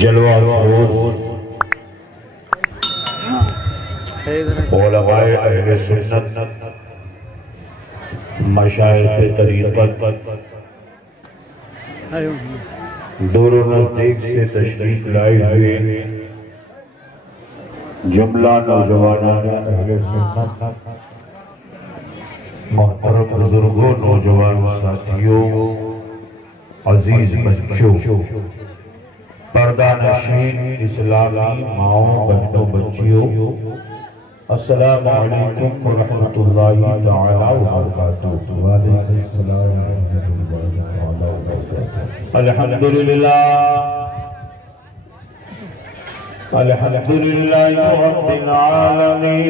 جلوہ افروز علماء اہل سنت مشائخ طریقت دور و نزدیک سے تشریف لائے ہوئے جملہ نوجوانان اہل سنت، محترم بزرگوں، نوجوان ساتھیوں، عزیز بچوں، پردہ نشین اسلامی ماؤں، بہنوں، بچیوں، السلام علیکم ورحمۃ اللہ تعالی وبرکاتہ۔ وعلیکم السلام ورحمۃ اللہ تعالی وبرکاتہ۔ الحمدللہ الحمدللہ رب العالمین،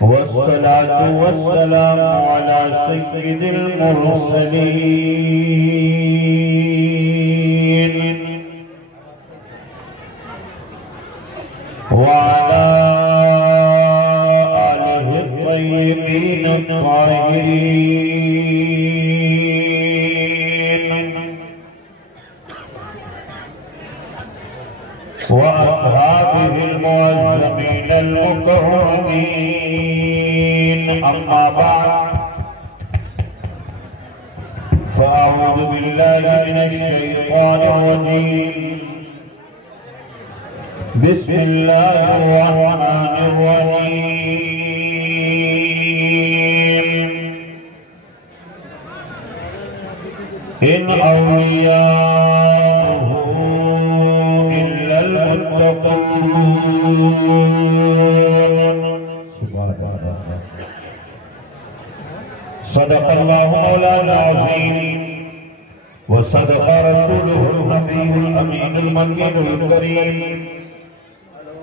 والصلاة والسلام على سید المرسلین وعلى آلہ الطیبین الطاہرین وأصحابه المعظمين المكرمين، أما بعد فأعوذ بالله من الشيطان الرجيم، بسم الله الرحمن الرحيم، إن أولياءه صدق اللہ مولانا العظیم وصدق رسوله النبی الامین المکین الکریم،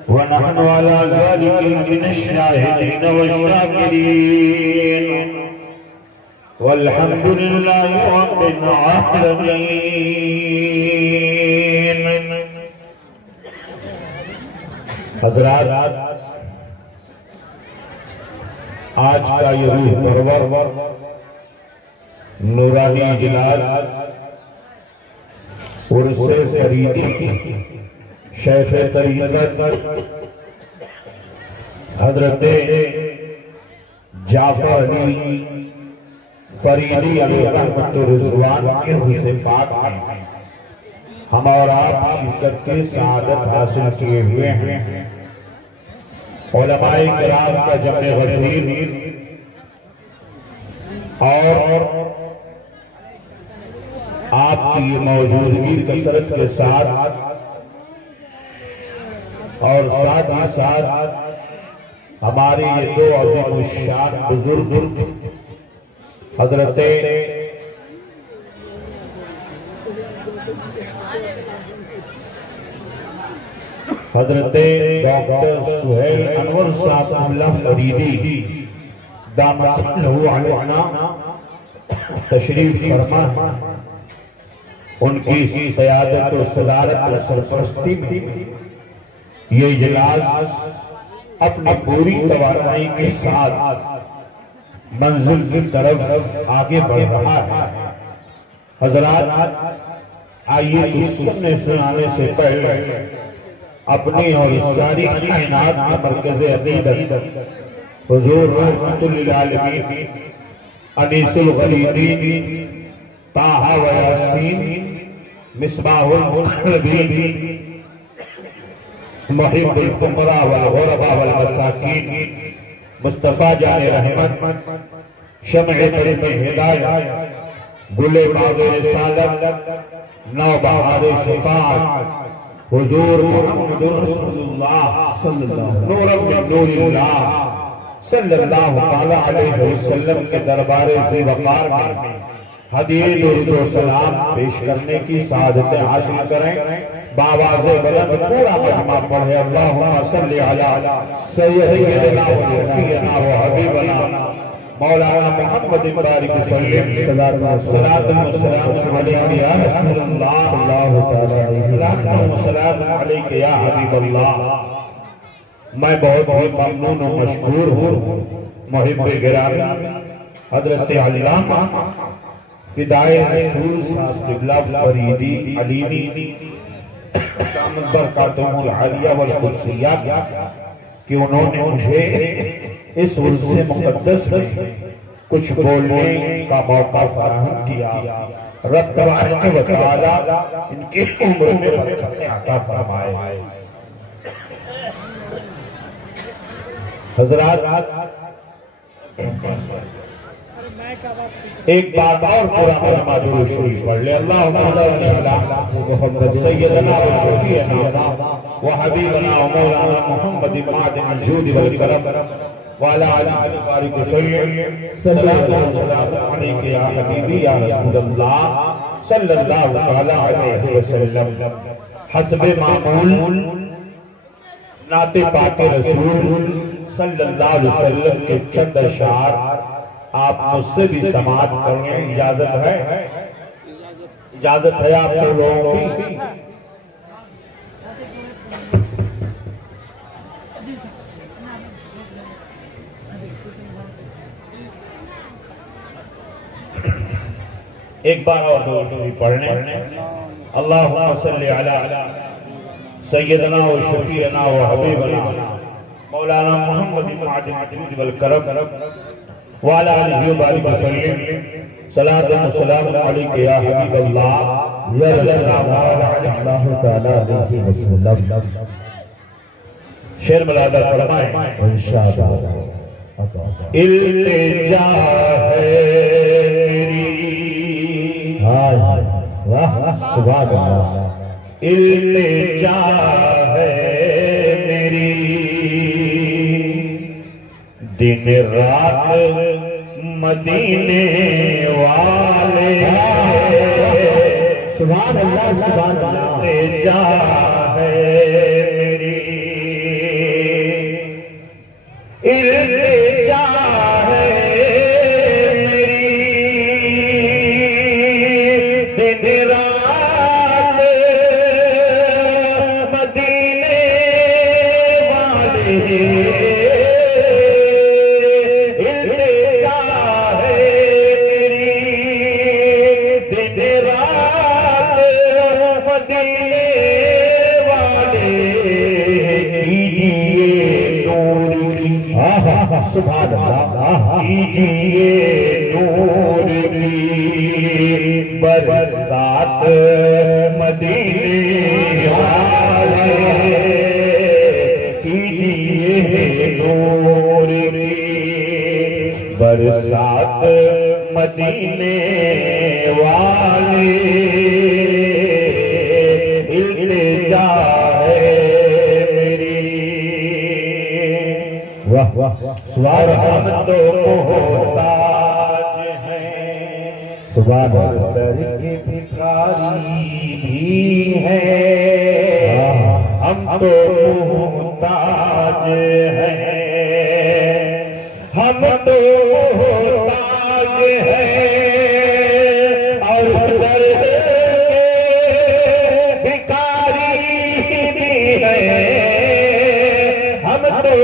ونحن على ذلك من الشاهدين والشاكرين، والحمد لله رب العالمين۔ حضرات، آج کا یہ روح پرور نورانی اجلاس عرس فریدی شیخ طریقت حضرت جعفر علی فریدی علیہ رحمت رضوان کے حسن پاک ہیں، ہم اور آپ شرکت کی سعادت حاصل کیے ہوئے ہیں۔ علماء کرام کا جمع غفیر اور آپ کی موجودگی کثرت کے ساتھ اور ساتھ ہی ساتھ ہمارے یہ دو عظیم الشان بزرگ حضرت ڈاکٹر سہیل انور صاحب اللہ فریدی دامت اللہ علیہ تشریف فرما، ان کی قیادت و صدارت و سرپرستی میں یہ اجلاس اپنی پوری توانائی کے ساتھ منزل کی طرف آگے بڑھ رہا ہے۔ حضرات، آئیے کچھ سننے سنانے سے پہلے اپنی اور ساری کائنات کے مرکز عقیدت حضور رحمت للعالمین انیس الغریبین طٰہٰ و یاسین مصباح المقربین محب الفقراء والغرباء والمساکین مصطفیٰ جان رحمت شمع طریق ہدایت گل باغ رسالت نوبہار شفاعت حضور محمد رسول اللہ نور من نور اللہ صلی اللہ علیہ وسلم کے دربار سے وقار میں ہدیہ درود و سلام پیش کرنے کی سعادت حاصل کریں۔ بآواز بلند پورا مجمع پڑھے، اللہم صلی علی سیدنا و شفیعنا و حبیبنا مولانا محمد بارک وسلم، صلاۃ و سلام علیک یا رسول اللہ، صلاۃ و سلام علیک یا حبیب اللہ۔ میں بہت ممنون و مشکور ہوں محب گرامی حضرت علامہ فدائے رسول صاحب قبلہ فریدی علینی دامت برکاتہم العالیہ والقدسیہ کہ انہوں نے مجھے اس عرص مقدس میں کچھ بولنے کا موقع فراہم کیا۔ رب تبارک و تعالی ان کی عمر میں برکت عطا فرمائے۔ حضرات ایک بار اور پورا مرمہ درود شریف پڑھ لے۔ اللہم صلی علی محمد سیدنا و شفیعنا و حبیبنا و مولانا محمد معدن الجود والکرم وعلی آلہ بارک وسلم۔ صلاۃ و سلام علیک یا حبیبی یا رسول اللہ صلی اللہ علیہ وسلم۔ حسب معمول نعت پاک رسول صلی اللہ علیہ وسلم کے چند اشعار آپ مجھ سے بھی سماعت کریں، اجازت ہے؟ اجازت ہے آپ سے لوگوں کی؟ ایک بار اور درود شریف پڑھنے۔ اللہم صلی علی سیدنا و شفیعنا و حبیبنا مولانا محمد معدن الجود والکرم وعلی آلہ وبارک وسلم۔ صلاۃ و سلام علیک یا حبیب اللہ یا رسول اللہ تعالی علیہ وسلم۔ شعر ملادہ فرمائیں انشاءاللہ۔ التجا ہے میری، سبحان اللہ، التجا ہے میری، دن رات مدینے والے، سبحان اللہ سبحان اللہ، التجا ہے میری، التجا ہے میری، دن رات مدینے والے، سبحان اللہ، کیجئے نور کی برسات مدینے والے، کیجئے نور کی برسات مدینے والے، التجا ہے میری۔ واہ واہ، سبحان ہم تو تاج ہیں، سبحان اللہ کی بھکاری بھی ہیں، ہم تو تاج ہیں، ہم تو تاج ہیں، اور در کے بھکاری بھی ہیں، ہم تو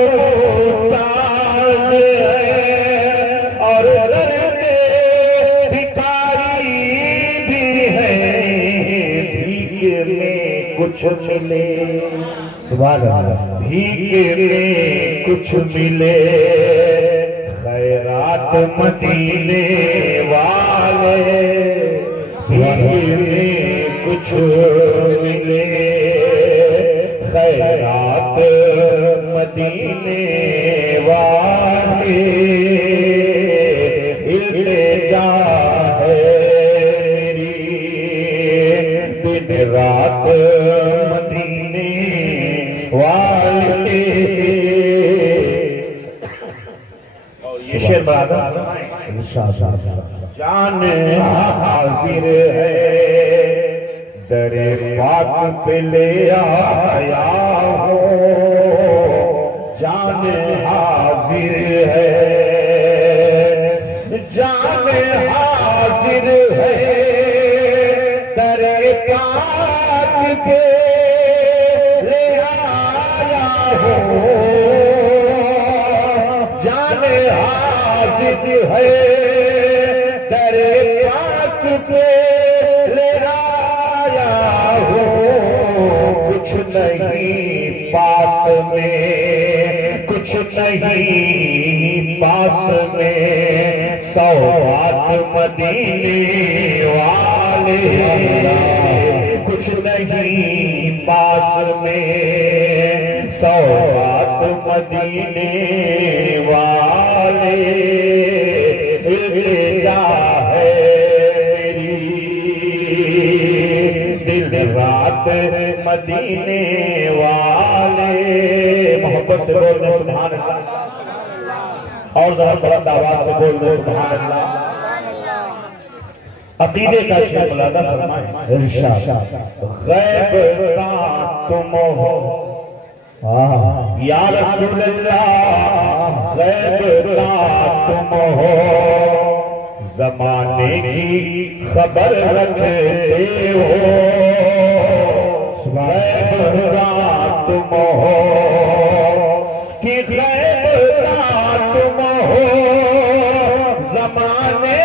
کچھ ملے، سبحان اللہ، بھیک میں کچھ ملے، خیرات مدینے والے، بھیک میں کچھ ملے، خیرات مدینے والے، التجا ہے میری، دن رات مدینے والے۔ یہ شعر برادر جان حاضر ہے، در پاک پہ لے آیا ہو، جان حاضر ہے، جان حاضر ہے، در پاک پہ لے آیا ہو، جان حاضر عازز ہے در پاک پہ لے آیا ہوں کچھ نہیں پاس میں کچھ نہیں پاس میں سوغات مدینے والے کچھ نہیں پاس میں سوغات مدینے والے التجا ہے میری دل رات مدینے والے محبت سے بولنے سبحان اللہ اور ذرا بلند آواز سے بولنے سبحان اللہ عقیدے کا شیخ مولانا فرمائے ارشاد غیب کا تم ہو یا رسول اللہ غیب کا تم ہو زمانے کی خبر رکھتے ہو غیب کا تم ہو کہ غیب کا تم ہو زمانے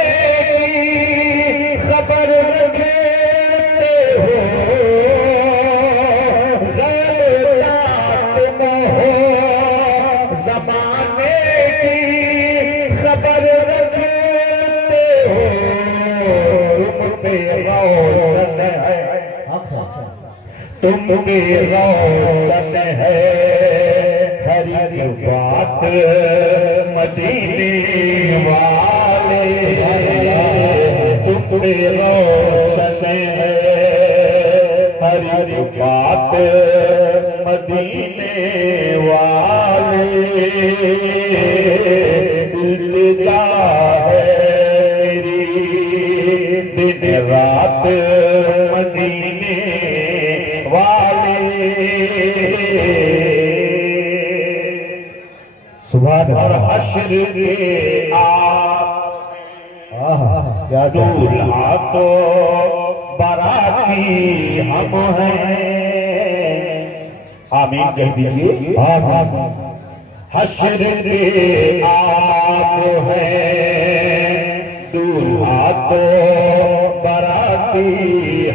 کی خبر رکھتے ہو غیب کا تم ہو زمانے کی خبر رکھتے ہو تم پہ روشن ہے تم پہ روشن ہے ہر ایک بات مدینے والے تم پہ روشن ہے ہر ایک بات مدینے والے التجا ہے میری دن رات مدینے والے سبحان اللہ حشر کے آپ دولہا تو باراتی ہم ہیں آمین کہہ دیجئے حشر کے آپ ہیں دولہا تو باراتی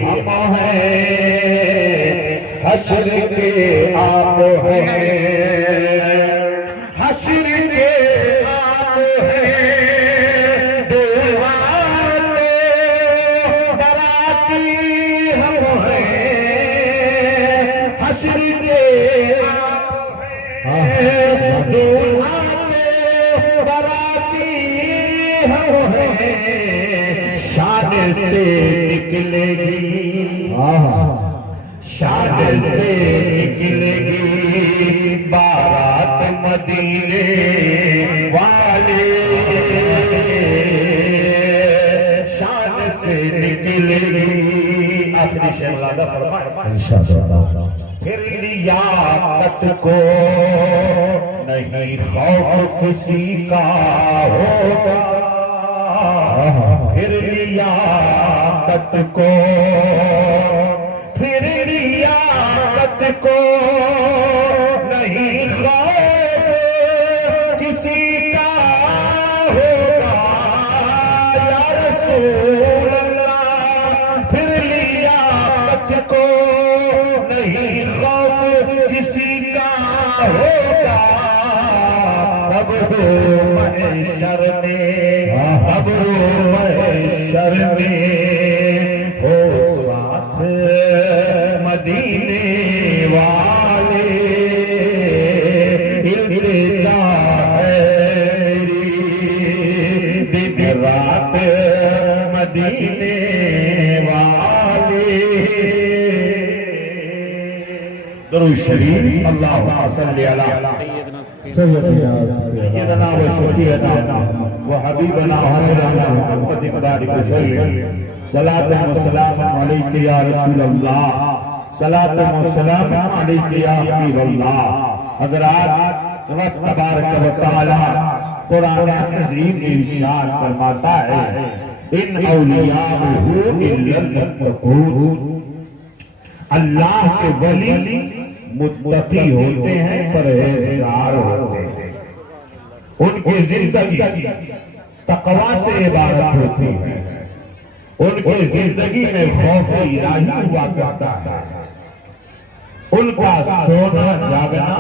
ہم ہیں حشر کے آپ ہیں حشر کے آپ ہیں دولہا تو باراتی ہم ہیں حشر کے آپ ہیں دولہا تو باراتی ہم ہیں شان سے نکلے گی شان سے نکلے گی بارات مدینے والے شان سے نکلے گی آخری شیخ مولانا فرمائے پھر لیاقت کو نہیں خوف کسی کا ہوگا پھر لیاقت کو پھر لیاقت کو نہیں خوف کسی کا ہوگا یا رسول اللہ پھر لیاقت کو نہیں خوف کسی کا ہوگا اب ہو محشر میں اب ہو محشر میں ہو ساتھ مدینے والے التجا ہے میری دن رات مدینے والے درود شریف اللہم صلی علی سیدنا و شفیعنا و حبیبنا حضرنا محمد مبارک وسلم صلاة و سلام علیک یا رسول اللہ صلاة و سلام علیک یا حبیب اللہ حضرات رب تبارک و تعالی قرآن عظیم میں ارشاد فرماتا ہے ان اولیاءہ الا المتقون اللہ کے ولی متقی ہوتے ہیں پرہیزگار ہوتے ہیں ان کی زندگی تقوی سے عبارت ہوتی ہے، ان کی زندگی میں خوف الہی ہوا کرتا ہے، ان کا سونا جاگنا،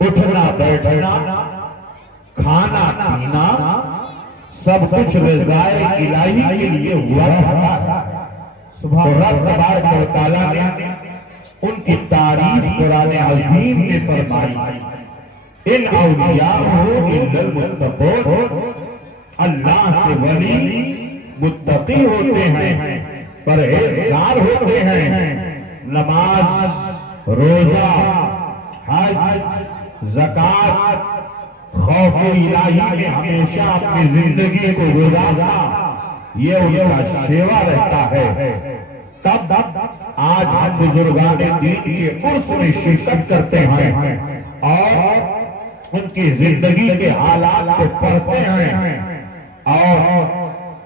اٹھنا بیٹھنا، کھانا پینا سب کچھ رضائے الہی کے لیے ہوا کرتا ہے۔ رب تبارک و تعالیٰ نے ان کی تعریف قرآن عظیم میں فرمائی، ان اولیاء الا المتقون، اللہ کے ولی متقی ہوتے ہیں، پرہیزگار ہوتے ہیں، نماز، روزہ، حج، زکوٰۃ، خوف الہی میں ہمیشہ اپنی زندگی کو گزارنا، یہ ان کا شیوا رہتا ہے۔ تب آج ہم بزرگان دین کے عرس میں شرکت کرتے ہیں اور ان کی زندگی کے حالات کو پڑھتے ہیں اور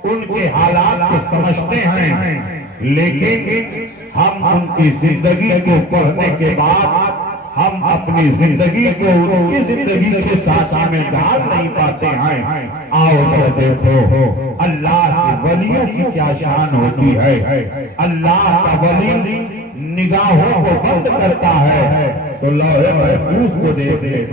ان کے حالات کو سمجھتے ہیں، لیکن ہم ان کی زندگی کو پڑھنے کے بعد ہم اپنی زندگی کو ان کی زندگی کے ساتھ میں ڈال نہیں پاتے ہیں۔ آؤ تو دیکھو اللہ کے ولیوں کی کیا شان ہوتی ہے۔ اللہ کا ولی نگاہوں کو بند کرتا ہے تو لوح محفوظ کو دیکھے،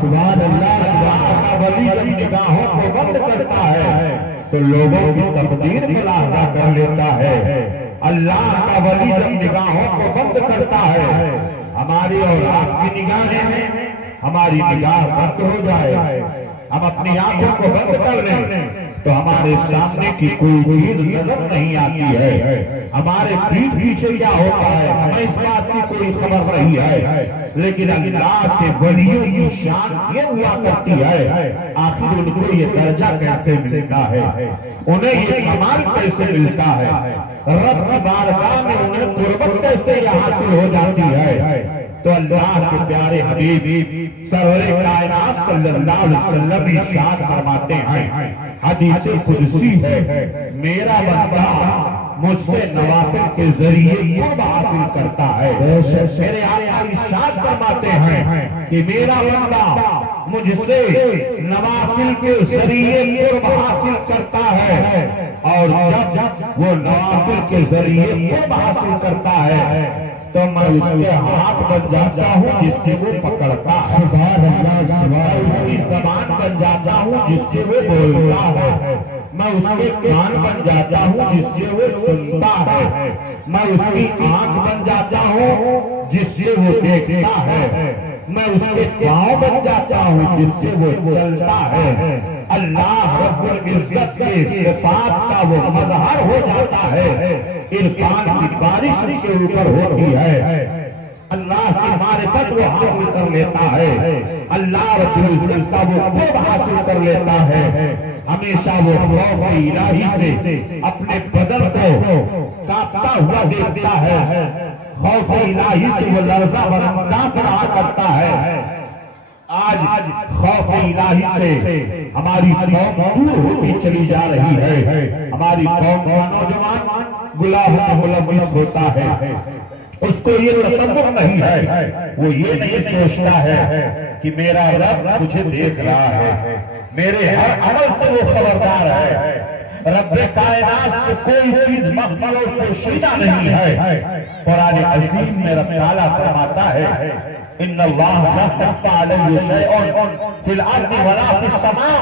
سبحان اللہ، اللہ کا ولی جب نگاہوں کو بند کرتا ہے تو لوگوں کی تقدیر ملاحظہ کر لیتا ہے۔ اللہ کا ولی جب نگاہوں کو بند کرتا ہے، ہماری اور آپ کی نگاہیں، ہماری نگاہ بند ہو جائے، ہم اپنی آنکھوں کو بند کر لیں تو ہمارے سامنے کی کوئی چیز نظر نہیں آتی ہے، ہمارے پیٹھ پیچھے کیا ہوتا ہے ہمیں اس بات کی کوئی خبر نہیں ہے، لیکن اللہ کے ولیوں کی شان یہ ہوا کرتی ہے، آخر ان کو یہ درجہ کیسے ملتا ہے، انہیں یہ کمال کیسے ملتا ہے، رب کی بارگاہ میں انہیں قربت کیسے یہ حاصل ہو جاتی ہے۔ تو اللہ کے پیارے حبیب سرور کائنات صلی اللہ علیہ وسلم ارشاد فرماتے ہیں، حدیث قدسی ہے، میرا بندہ مجھ سے نوافل کے ذریعے قرب حاصل کرتا ہے۔ میرے آقا ارشاد فرماتے ہیں کہ میرا بندہ مجھ سے نوافل کے ذریعے قرب حاصل کرتا ہے، اور جب وہ نوافل کے ذریعے قرب حاصل کرتا ہے تو میں اس کے ہاتھ بن جاتا ہوں جس سے وہ پکڑتا ہے، میں اس کی زبان بن جاتا ہوں جس سے وہ بولتا ہے، میں اس کے کان بن جاتا ہوں جس سے وہ سنتا ہے، میں اس کی آنکھ بن جاتا ہوں جس سے وہ دیکھتا ہے، میں اس کے پاؤں بن جاتا ہوں جس سے وہ چلتا ہے۔ اللہ رب العزت کے صفات کا وہ مظہر ہو جاتا ہے، عرفان کی بارش کے اوپر ہوتی ہے، اللہ کی معرفت وہ حاصل کر لیتا ہے، اللہ رب العزت کا وہ قرب حاصل کر لیتا ہے، ہمیشہ وہ خوف الہی سے اپنے بدن کو کانپتا ہوا دیکھتا ہے، خوف الہی سے وہ لرزہ کانپ رہا کرتا ہے۔ آج خوف الہی سے ہماری قوم دور ہوتی چلی جا رہی ہے، ہماری قوم کا نوجوان گناہوں میں ملوث ہوتا ہے، اس کو یہ تصور نہیں ہے، وہ یہ نہیں سوچتا ہے کہ میرا رب مجھے دیکھ رہا ہے، میرے ہر عمل سے وہ خبردار ہے، رب کائنات سے کوئی چیز مخفی اور پوشیدہ نہیں ہے۔ قرآن عظیم میں رب تعالیٰ فرماتا ہے، ان اللہ لا تخفى علیہ شیء فی الارض ولا فی السماء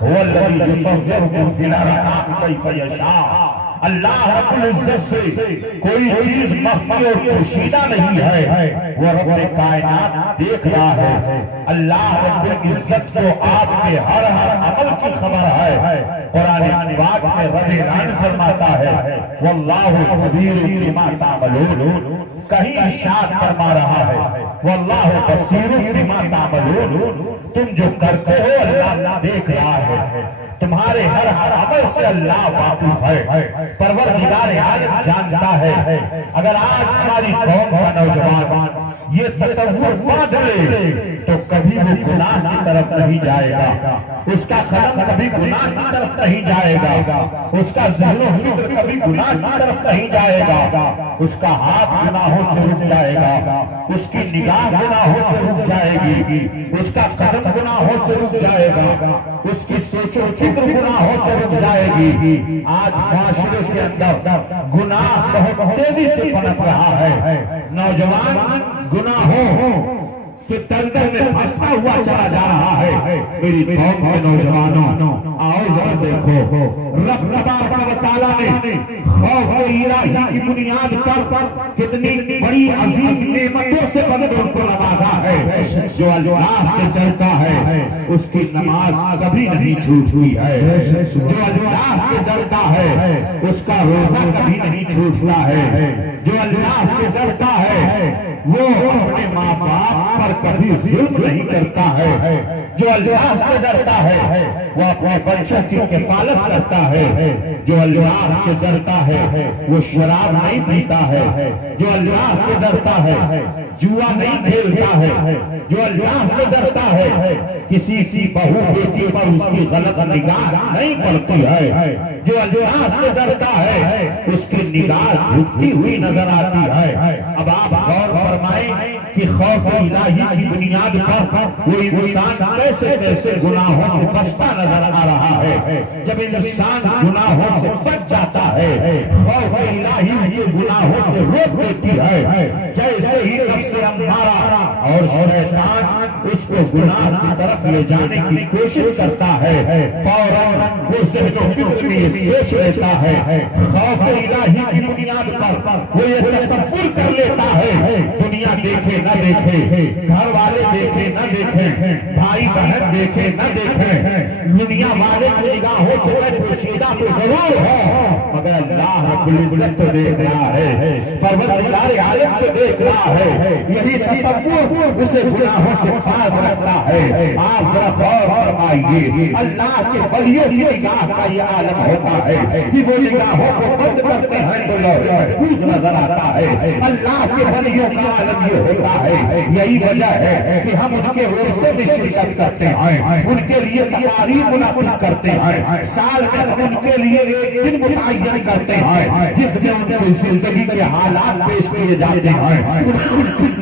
هو الذی یصورکم فی الارحام کیف یشاء۔ اللہ رب العزت سے کوئی چیز مخفی اور پوشیدہ نہیں ہے، وہ رب کائنات دیکھ رہا ہے، اللہ رب العزت کو آپ کے ہر عمل کی خبر ہے۔ قرآن پاک میں رب العالمین فرماتا ہے، واللہ خبیر بما تعملون، کہیں ارشاد فرما رہا ہے، واللہ بصیر بما تعملون، تم جو کرتے ہو اللہ دیکھ رہا ہے، تمہارے ہر عمل سے اللہ واقف ہے، پروردگار عالم جانتا ہے۔ اگر آج ہماری قوم کا نوجوان یہ تصور باندھ لے تو کبھی وہ گناہ کی طرف نہیں جائے گا، اس کا قدم کبھی گناہ کی طرف نہیں جائے گا، اس کا ذہن و فکر کبھی گناہ کی طرف نہیں جائے گا، اس کا ہاتھ گناہوں سے رک جائے گا، اس کی نگاہ گناہوں سے رک جائے گی، اس کا قدم گناہوں سے رک جائے گا، اس کی سوچ و فکر گناہوں سے رک جائے گی۔ آج معاشرے کے اندر گناہ بہت تیزی سے پنپ رہا ہے، نوجوان گناہوں کہ دلدل میں پھنستا ہوا چلا جا رہا ہے۔ میری قوم کے نوجوانوں آؤ ذرا دیکھو، رب تبارک و تعالیٰ نے خوف الہی کی بنیاد پر کتنی بڑی عظیم نعمتوں سے بندوں کو نوازا ہے۔ جو اللہ سے ڈرتا ہے اس کی نماز کبھی نہیں چھوٹتی ہے، جو اللہ سے ڈرتا ہے اس کا روزہ کبھی نہیں چھوٹتا ہے، جو اللہ سے ڈرتا ہے وہ اپنے ماں باپ پر کبھی ظلم نہیں کرتا ہے، جو اللہ سے ڈرتا ہے وہ اپنے بچوں کی کفالت کرتا ہے، جو اللہ سے ڈرتا ہے وہ شراب نہیں پیتا ہے، جو اللہ سے ڈرتا ہے جوا نہیں کھیلتا ہے، جو اللہ سے ڈرتا ہے کسی سی بہو بیٹی پر اس کی غلط نگاہ نہیں پڑتی ہے، جو اللہ سے ڈرتا ہے اس کی نگاہ جھکتی ہوئی نظر آتی ہے۔ اب آپ غور فرمائیں کہ خوف الہی کی بنیاد پر وہ انسان کیسے کیسے گناہوں سے بچتا نظر آ رہا ہے۔ جب انسان گناہوں سے بچ جاتا ہے، خوف الہی سے گناہوں سے روک دیتی ہے، جیسے ہی نفس امارہ اور شیطان اس کو گناہ کی طرف لے جانے کی کوشش کرتا ہے، فوراً وہ ذہن و فکر میں یہ سوچ لیتا ہے، خوف الہی کی بنیاد پر وہ یہ تصور کر لیتا ہے، دنیا دیکھے نہ دیکھے، گھر والے دیکھے نہ دیکھیں، بھائی بہن دیکھے نہ دیکھیں، دنیا والے کی نگاہوں سے میں پوشیدہ تو ضرور ہوں مگر اللہ رب العزت تو دیکھ رہا ہے، پروردگار عالم تو دیکھ رہا ہے۔ یہی تصور اسے گناہوں سے باز رکھتا ہے۔ آپ ذرا غور فرمائیے، اللہ کے ولیوں کی نگاہ کا یہ عالم ہوتا ہے کہ وہ نگاہوں کو بند کرتے ہیں تو لوح محفوظ نظر آتا ہے۔ اللہ کے ولیوں کا عالم یہ ہوتا ہے، یہی وجہ ہے کہ ہم ان کے عرصے میں شرکت کرتے ہیں، ان کے لیے تقاریب منعقد کرتے ہیں، سال میں ان کے لیے ایک دن متعین کرتے ہیں جس میں ان کی زندگی کے حالات پیش کیے جاتے ہیں،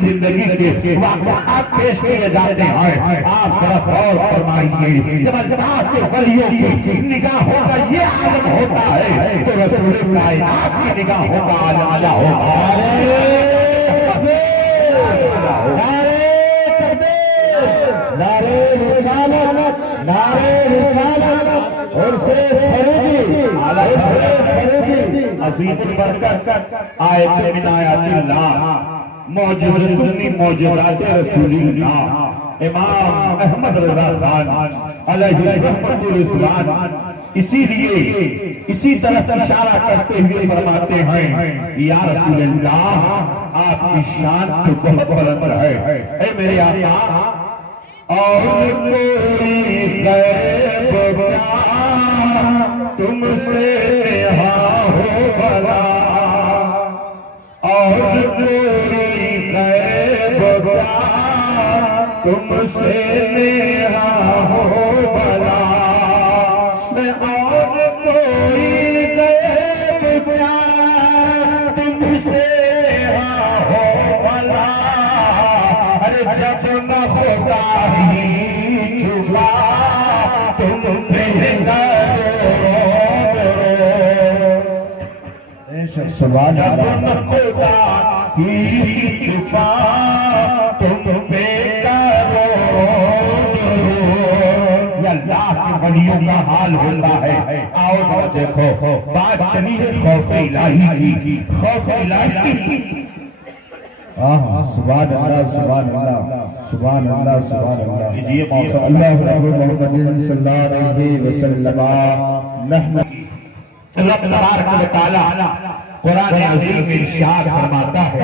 زندگی کے واقعات پیش کیے جاتے ہیں۔ آپ ذرا غور فرمائیے، جب اللہ کے ولیوں کی نگاہوں کا یہ عالم ہوتا ہے تو رسول کائنات کی نگاہوں کا عالم کیا ہوگا؟ نعرے رسالت، نعرے رسالت اور سے فروغی عظیم البرکت آیت من آیات اللہ، معجزۃ من معجزات رسول اللہ، امام احمد رضا خان علیہ رحمت الاسلام اسی لیے اسی طرف اشارہ کرتے ہوئے فرماتے ہیں، یا رسول اللہ آپ کی شان تو بہت بلند ہے، اے میرے آقا اور کوئی غیب کیا تم سے نہا ہو بلا، اور کوئی غیب کیا تم سے نہا ہو بلا، اور کوئی غیب کیا تم سے نہا ہو بلا، ارے جب نہ خدا ہی چھپا تم پہ کرو، سبحان اللہ، خدا ہی چھپا تم پہ کرو، یہ اللہ کے ولیوں کا حال ہوتا ہے۔ آؤ ذرا دیکھو، بات چلی خوف الہی کی، خوف الہی کی، سبحان اللہ سبحان اللہ سبحان اللہ سبحان اللہ، یہ موسم اللہ محمد صلی اللہ علیہ وسلم نحن رب تبارک و تعالی قرآن عظیم میں ارشاد فرماتا ہے،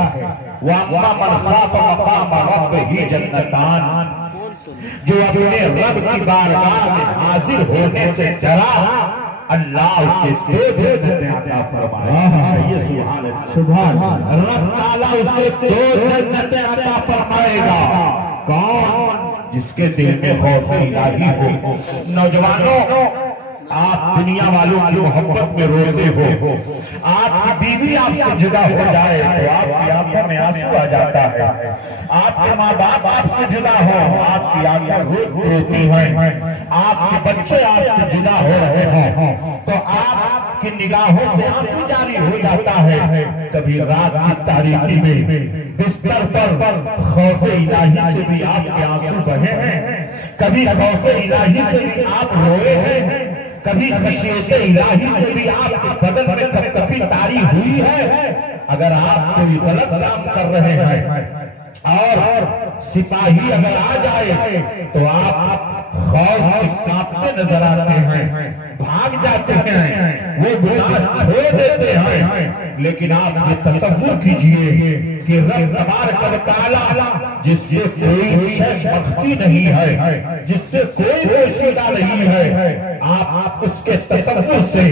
وَأَمَّا مَنْ خَافَ مَقَامَ رَبِّهِ جَنَّتَانِ، جو اپنے رب کی بارگاہ میں حاضر ہونے سے ڈرا اللہ اسے دو جنتیں عطا فرمائے گا۔ یہ سبحان اللہ، سبحان اللہ۔ رب تعالیٰ اسے دو جنتیں عطا فرمائے گا۔ کون؟ جس کے دل میں خوف الہی ہو۔ نوجوانوں، آپ دنیا والوں کی محبت میں روتے ہو، آپ کی بیوی آپ سے جدا ہو جائے تو آپ کی آنکھوں میں آنسو آ جاتا ہے، آپ کے ماں باپ آپ سے جدا ہو آپ کی آنکھیں روتی ہیں، آپ کے بچے آپ سے جدا ہو رہے ہیں تو آپ کی نگاہوں سے آنسو جاری ہو جاتا ہے۔ کبھی رات کی تاریکی میں بستر پر خوف الہی سے بھی آپ کے آنسو بہے ہیں، کبھی خوف الہی سے بھی آپ روئے ہیں، کبھی خشیت الہی سے بھی آپ کے بدن میں کپکپی طاری ہوئی ہے۔ اگر آپ کوئی غلط کام کر رہے ہیں اور سپاہی اگر آ جائے تو آپ خوف سے کانپتے نظر آتے ہیں، بھاگ جاتے ہیں، وہ گناہ چھوڑ دیتے ہیں۔ لیکن آپ یہ تصور کیجئے کہ رب تبارک و تعالی جس سے کوئی شے مخفی نہیں ہے، جس سے کوئی پوشیدہ نہیں ہے، آپ اس کے تصور سے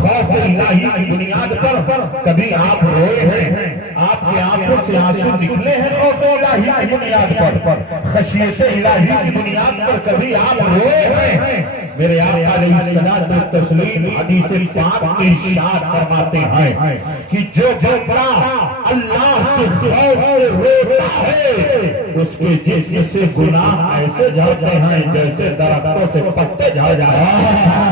خوف الہی کی بنیاد پر کبھی آپ روئے ہیں، آپ کے آنکھوں سے آنسو نکلے ہیں خوف الہی کی بنیاد پر، خشیت الہی کی بنیاد پر کبھی آپ روئے ہیں۔ میرے آقا علیہ الصلوۃ والتسلیم حدیث پاک میں ارشاد فرماتے ہیں کہ جو بندہ اللہ کے خوف سے روتا ہے اس کے جسم سے گناہ ایسے جھڑتے ہیں جیسے درختوں سے پتے جھڑ جائیں۔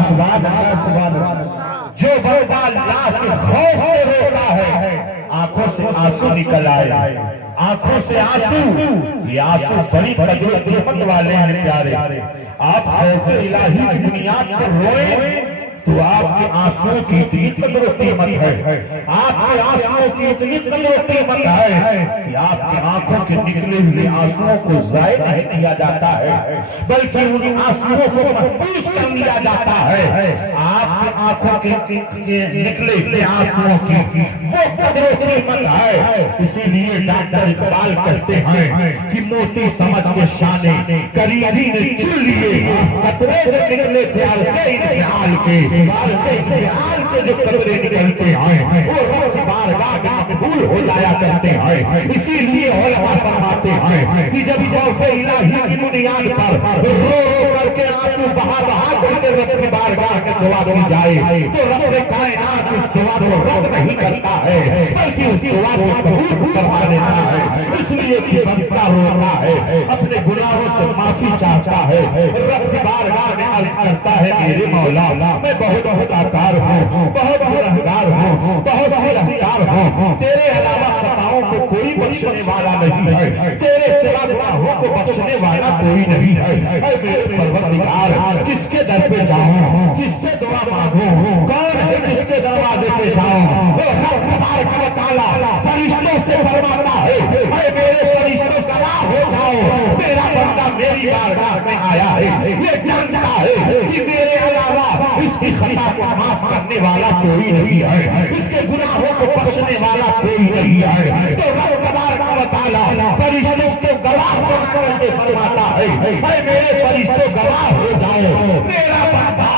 سبحان اللہ، سبحان اللہ۔ جو بندہ اللہ کے خوف سے روتا ہے آنکھوں سے آنسو نکل آئے، آنکھوں سے آنسو، یہ آنسو بڑی قدر و قیمت والے ہیں پیارے۔ آپ خوف الہی کی بنیاد پر روئیں تو آپ کے آنسوں کی اتنی قدر و قیمت ہے، آپ کے آنسوں کی اتنی قدر و قیمت ہے کہ آپ کی آنکھوں کے نکلے ہوئے آنسوں کو ضائع نہیں کیا جاتا ہے بلکہ ان آنسوں کو محفوظ کر لیا جاتا ہے۔ آپ کی آنکھوں کے نکلے ہوئے آنسوں کی وہ قدر و قیمت ہے۔ اسی لیے ڈاکٹر اقبال کہتے ہیں کہ موتی سمجھ کے شانے قریبی نے چن لیے، قطرے جو نکلے تھے انفعال کے، انفعال کے جو قطرے نکلتے ہیں وہ رب کی بارگاہ میں مقبول ہو جایا کرتے ہیں۔ اسی لیے علماء فرماتے ہیں کہ جب خوف الہی کی بنیاد پر رو رو کر کے آنسو بہا بہا کر کے رب کی بارگاہ میں دعا کی جائے تو رب کائنات اس دعا کو رد نہیں کرتا ہے بلکہ اس دعا کو قبول کروا لیتا ہے۔ اس لیے کہ بندہ روتا ہے، اپنے گناہوں سے معافی چاہتا ہے، رب کی بارگاہ میں عرض کرتا ہے میرے مولا میں بہت خطاکار ہوں، بہت گنہگار ہوں، بہت گنہگار ہوں، تیرے علاوہ خطاؤں کو کوئی بخشنے والا نہیں ہے، تیرے سوا گناہوں کو بخشنے والا کوئی نہیں ہے۔ اے میرے پروردگار کس کے در پہ جاؤں، کس سے دعا مانگوں، کون ہے جس کے دروازے پہ جاؤں؟ رب تبارک و تعالی فرشتوں سے فرماتا ہے اے میرے فرشتوں گواہ ہو جاؤ میرا بندہ میری بارگاہ میں آیا ہے، یہ جانتا ہے کہ میرے علاوہ اس کی خطا کو معاف کرنے والا کوئی نہیں ہے، اس کے گناہوں کو بخشنے والا کوئی نہیں ہے۔ تو رب تبارک و تعالی فرشتوں کو گواہ کر کے فرماتا ہے اے میرے فرشتوں گواہ ہو جاؤ میرا بندہ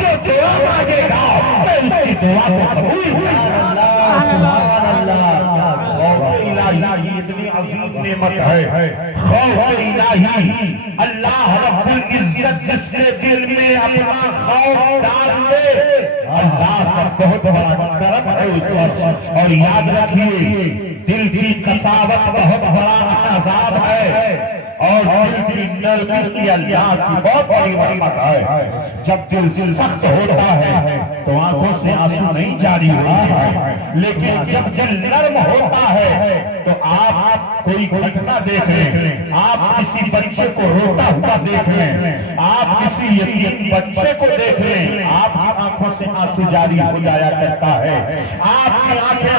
جو دعا مانگے گا میں اس کی دعا کو قبول کروں گا۔ سبحان اللہ۔ خوف الہی اتنی عظیم نعمت ہے، خوف الہی اللہ رب العزت جس کے دل میں اپنا خوف ڈال دے اللہ کا بہت بڑا کرم ہے اس وقت۔ اور یاد رکھیے دل کی قساوت بہت بڑا عذاب ہے اور دل کی نرمی کی اللہ کی بہت بڑی رحمت ہے۔ جب دل سخت ہوتا ہے تو آنکھوں سے آنسو نہیں جاری ہوتے ہیں، لیکن جب دل نرم ہوتا ہے تو آپ کوئی گھٹنا دیکھ لیں، آپ کسی بچے کو روتا ہوا دیکھ لیں، آپ کسی یتیم بچے کو دیکھ لیں، آپ کی آنکھوں سے آنسو جاری ہو جایا کرتا ہے، آپ کی آنکھیں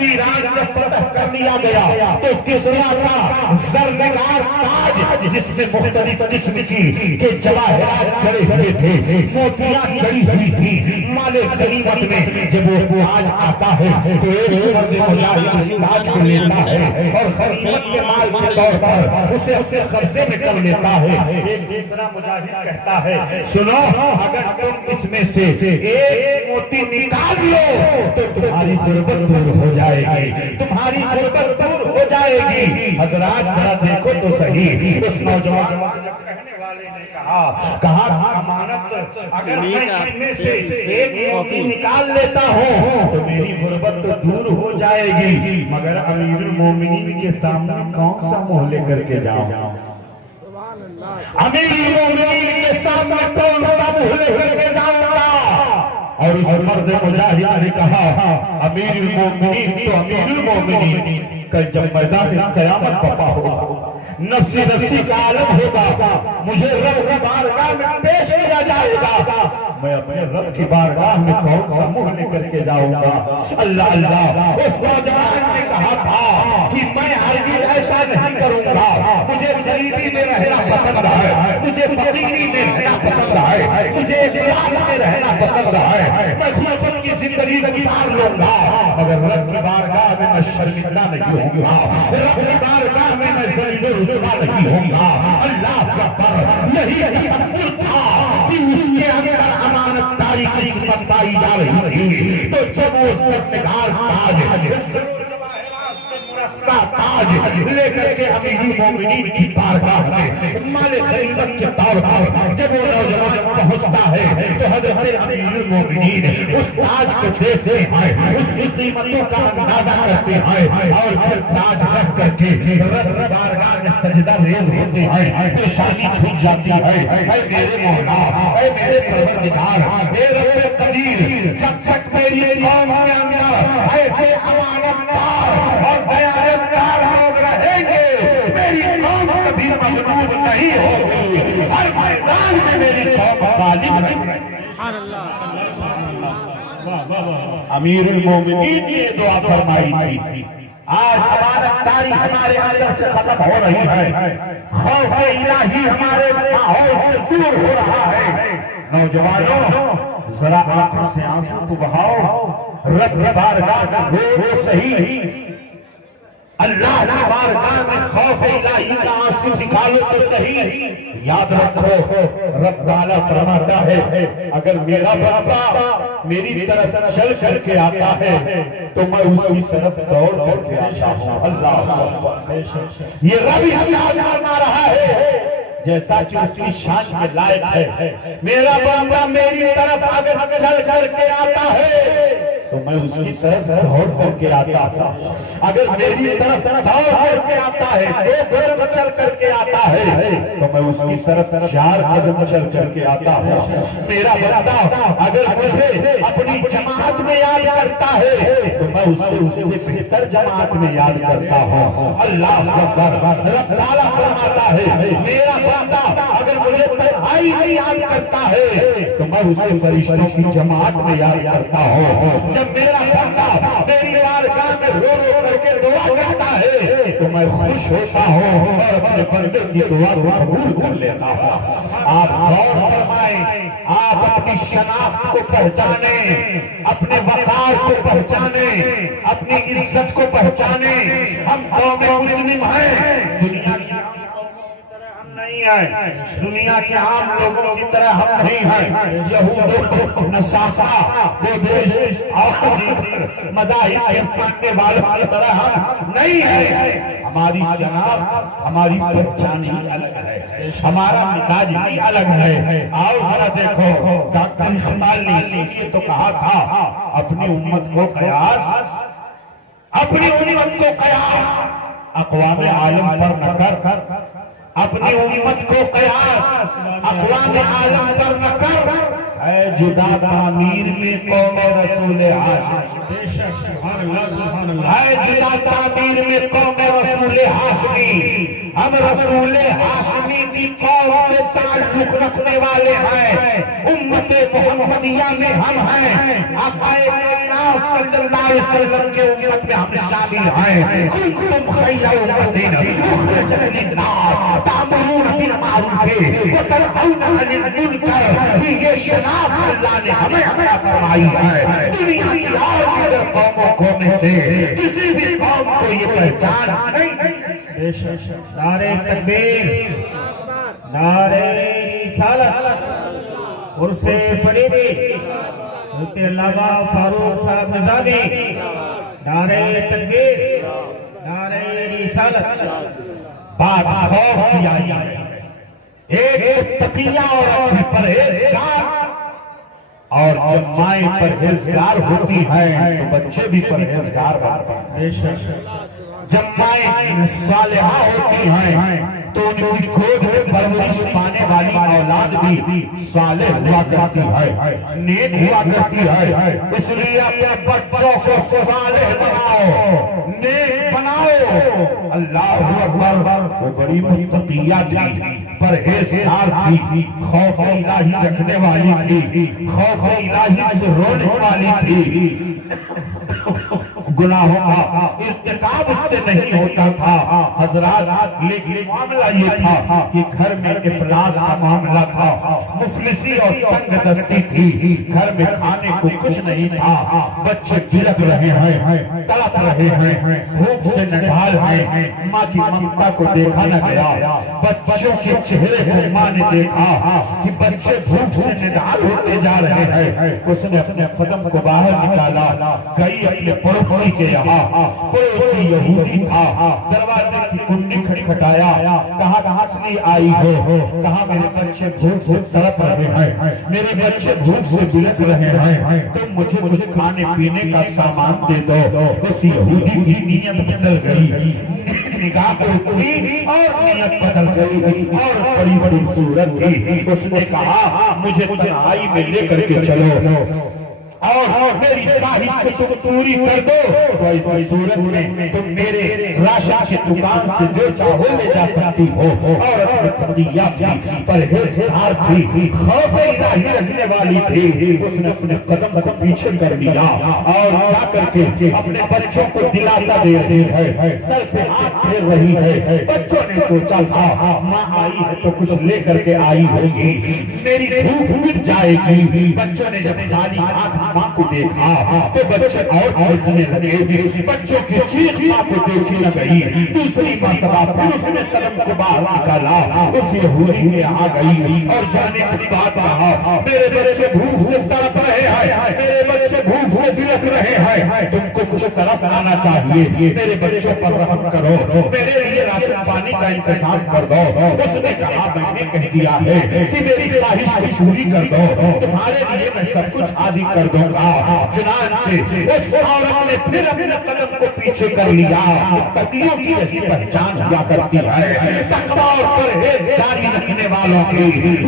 ایران جب فتح کر لیا گیا تو کسرا کا زرنگار تاج جس میں مختلف قسم کی جواہرات جڑے ہوئے تھے، موتیاں جڑی ہوئی تھی، مال غنیمت میں جب وہ تاج آتا ہے تو ایک مرد مجاہد اس تاج کو لیتا ہے اور غنیمت کے مال کے طور پر اسے اپنے قبضے میں کر لیتا ہے۔ ایک دوسرا مجاہد کہتا ہے سنو، اگر تم اس میں سے ایک موتی نکال لو تو تمہاری غربت دور ہو جائے گی، تمہاری غربت دور ہو جائے گی۔ حضرات ذرا دیکھو تو صحیح، اس نوجوان کہنے والے نے کہا امانت اگر میں اس میں سے ایک موتی نکال لیتا ہوں تو میری غربت تو دور ہو جائے گی، مگر امیر المومنین کے سامنے کون سا منہ لے کر کے جاؤں؟ امیر المومنین کے سامنے کون سا منہ لے کر کے جاؤں گا؟ اور اس مرد مجاہد نے کہا امیر المومنین تو امیر المومنین کل جب میدان قیامت پپا ہوگا، نفسی نفسی کا عالم ہوگا، مجھے رب کی بارگاہ میں پیش کیا جائے گا، میں اپنے رب کی بارگاہ میں کون سا منہ لے کر کے جاؤں گا؟ اللہ اللہ، اس نوجوان نے کہا تھا کہ میں ہرگز ایسا نہیں کروں گا، مجھے غریبی میں رہنا پسند ہے، مجھے فقیری میں رہنا پسند ہے، مجھے اخلاص میں رہنا پسند ہے، میں خلوت کی زندگی گزار لوں گا، مگر رب کی بارگاہ میں میں شرمندہ نہیں ہوں گا، رب کی بارگاہ میں میں ذلیل و رسوا نہیں ہوں گا۔ اللہ اکبر، یہی تصور تھا کہ اس کے اندر امانت داری کی صفت پائی جا رہی تھی، تو جب وہ سرنگار تاج لے کر کے امیر المومنین کی بارگاہ میں مال غنیمت کے طور پر جب وہ نوجوان پہنچتا ہے تو حضرت امیر المومنین اس تاج کو دیکھتے ہیں، اس کی قیمتوں کا اندازہ کرتے ہیں اور پھر تاج رکھ کر کے رب کی بارگاہ میں سجدہ ریز ہوتے ہیں، پیشانی چھوٹ جاتی ہے۔ اے میرے مولا، اے میرے پروردگار، اے رب قدیر، جب تک میری قوم کے اندر ایسے امانت دار اور دیانتدار لوگ رہیں گے، میری قوم کبھی مغلوب نہیں ہوگی، ہر میدان میں میری قوم غالب رہے گی۔ امیر المومنین نے دعا فرمائی تھی، آج امانت داری ہمارے اندر سے ختم ہو رہی ہے، خوف الہی ہمارے ماحول سے دور ہو رہا ہے۔ نوجوانوں ذرا آنکھوں سے آنسو کو بہاؤ، رب کی بارگاہ میں رو صحیح، اللہ کی بارگاہ میں خوف الہی کا آنسو نکالو تو صحیح۔ یاد رکھو رب تعالیٰ فرماتا ہے اگر میرا بندہ میری طرف چل کے آتا ہے تو میں اس کی طرف دوڑ کے آتا ہوں۔ اللہ اکبر، یہ رب ارشاد فرما رہا ہے جیسا کہ اس کی شان کے لائق ہے، میرا بندہ میری طرف اگر چل کے آتا ہے تو میں اس کی طرف دوڑ کر کے آتا ہوں، اگر میری طرف دوڑ کر کے آتا ہے، دو قدم چل کر کے آتا ہے تو میں اس کی طرف 4 قدم چل کر کے آتا ہوں۔ میرا بندہ اگر مجھے اپنی جماعت میں یاد کرتا ہے تو میں اس سے بہتر جماعت میں یاد کرتا ہوں۔ اللہ اکبر، رب تعالیٰ فرماتا ہے میرا بندہ اگر مجھے تنہائی میں یاد کرتا ہے تو میں اسے فرشتوں کی جماعت میں یاد کرتا ہوں۔ جب میرا بندہ میری بارگاہ میں رو کر کے دعا کرتا ہے تو میں خوش ہوتا ہوں اور اپنے بندے کی دعا کو قبول کر لیتا ہوں۔ آپ غور فرمائیں، آپ اپنی شناخت کو پہچانیں، اپنے وقار کو پہچانیں، اپنی عزت کو پہچانیں۔ ہم قوم مسلم ہیں، دنیا کی نہیں ہے، دنیا کے عام لوگوں کی طرح ہم نہیں ہیں، یہود نصارا دیش اور مذاہب کے ماننے والوں کی طرح ہم نہیں ہیں۔ ہماری شناخت، ہماری پہچان ہی الگ ہے، ہمارا مزاج ہی الگ ہے۔ آؤ ذرا دیکھو، ڈاکٹر اقبال نے اسی لیے تو کہا تھا اپنی امت کو قیاس، اپنی امت کو قیاس اقوام عالم پر نہ کر، اپنی امت کو قیاس اقوام عالم پر نہ کر۔ اے جدا تعمیر میں قوم رسول ہاشمی، اے جدا تعمیر میں قوم رسول ہاشمی، ہم رسول ہاشمی کی قوم سے تعلق رکھنے والے ہیں، امت محمدیہ میں ہم ہیں، آقا صلی اللہ علیہ وسلم کے امت میں ہم شامل ہیں کنتم خیر امت اخرجت للناس تأمرون بالمعروف وتنهون عن المنکر یہ شناخت اللہ نے ہمیں عطا فرمائی ہے دنیا کی اور قوموں میں سے کسی بھی قوم کو یہ پہچان نہیں نعرہ تکبیر نعرہ رسالت عرس فریدی حضرت علامہ فاروق صاحب نظامی نعرہ تکبیر نعرہ رسالت بات خوف کی آئی ہے ایک تقیہ اور اپنی پرہیزگار اور جب مائیں پرہیزگار ہوتی ہیں تو بچے بھی پرہیزگار ہوتے ہیں جب مائیں صالحہ ہوتی ہیں تو ان کی گود میں پرورش پانے والی اولاد بھی صالح ہوا کرتی ہے نیک ہوا کرتی ہے اس لیے اپنے بچوں کو صالح بناؤ نیک بناؤ اللہ اکبر وہ بڑی متقیہ تھی پرہیزگار تھی خوف الہی رکھنے والی تھی خوف الہی سے رونے والی تھی گناہوں کا ارتکاب اس سے نہیں ہوتا تھا حضرات لیکن معاملہ یہ تھا کہ گھر میں افلاس کا معاملہ تھا مفلسی اور تنگ دستی تھی گھر میں کھانے کو کچھ نہیں تھا بچے بلک رہے ہیں تڑپ رہے ہیں بھوک سے نڈھال ہیں ماں کی ممتا کو دیکھا نہ گیا بچوں کے چہرے کو ماں نے دیکھا کہ بچے بھوک سے نڈھال ہوتے جا رہے ہیں اس نے اپنے قدم کو باہر نکالا گئی اپنے پڑوسی کے یہاں پڑوسی یہودی تھا دروازے کی کنڈی کھٹکھٹایا کہا کہاں سے آئی ہو کہا میرے بچے بھوک سے تڑپ رہے ہیں میرے بچے بھوک سے بلک رہے ہیں تم مجھے کچھ کھانے پینے کا سامان دے دو اس یہودی کی نیت بدل گئی نگاہ کو اٹھی اور نیت بدل گئی اور بڑی بڑی صورت تھی اس نے کہا مجھے تنہائی میں لے کر کے چلو اور میری خواہش کو تم پوری کر دو تو ایسی صورت میں تم میرے راشن کی دکان سے جو چاہو لے جا سکتی ہو اور اپنی تقیہ تھی پرہیزگار تھی خوف الہی رکھنے والی تھی اس نے اپنے قدم کو پیچھے کر لیا اور جا کر کے اپنے بچوں کو دلاسا دے رہی ہے سر سے ہاتھ پھیر رہی ہے بچوں نے سوچا تھا ماں آئی ہے تو کچھ لے کر کے آئی ہوگی میری بھوک مٹ جائے گی بچوں نے جب خالی آنکھ ماں کو دیکھا تو بچے اور کھیلنے لگے بچوں کی چیخ ماں کو دیکھی نہ گئی دوسری مرتبہ پھر اس نے قدم کو باہر نکالا اس یہودی میں آ گئی اور جانے کی بات کہا میرے بچے بھوک سے تڑپ رہے ہیں میرے بچے بھوک سے بلک رہے ہیں تم کو کچھ ترس آنا چاہیے میرے بچوں پر رحم کرو میرے لیے راشن پانی کا انتظام کر دو اس نے کہا میں نے کہہ دیا ہے کہ میری خواہش کو پوری کر دو تمہارے لیے میں سب کچھ حاضر کر دوں گا چنانچہ اس عورت نے پھر اپنے قدم کو پیچھے کر لیا تقیوں کی یہی پہچان ہوا کرتی ہے تقوی اور پرہیزگاری رکھنے والوں کی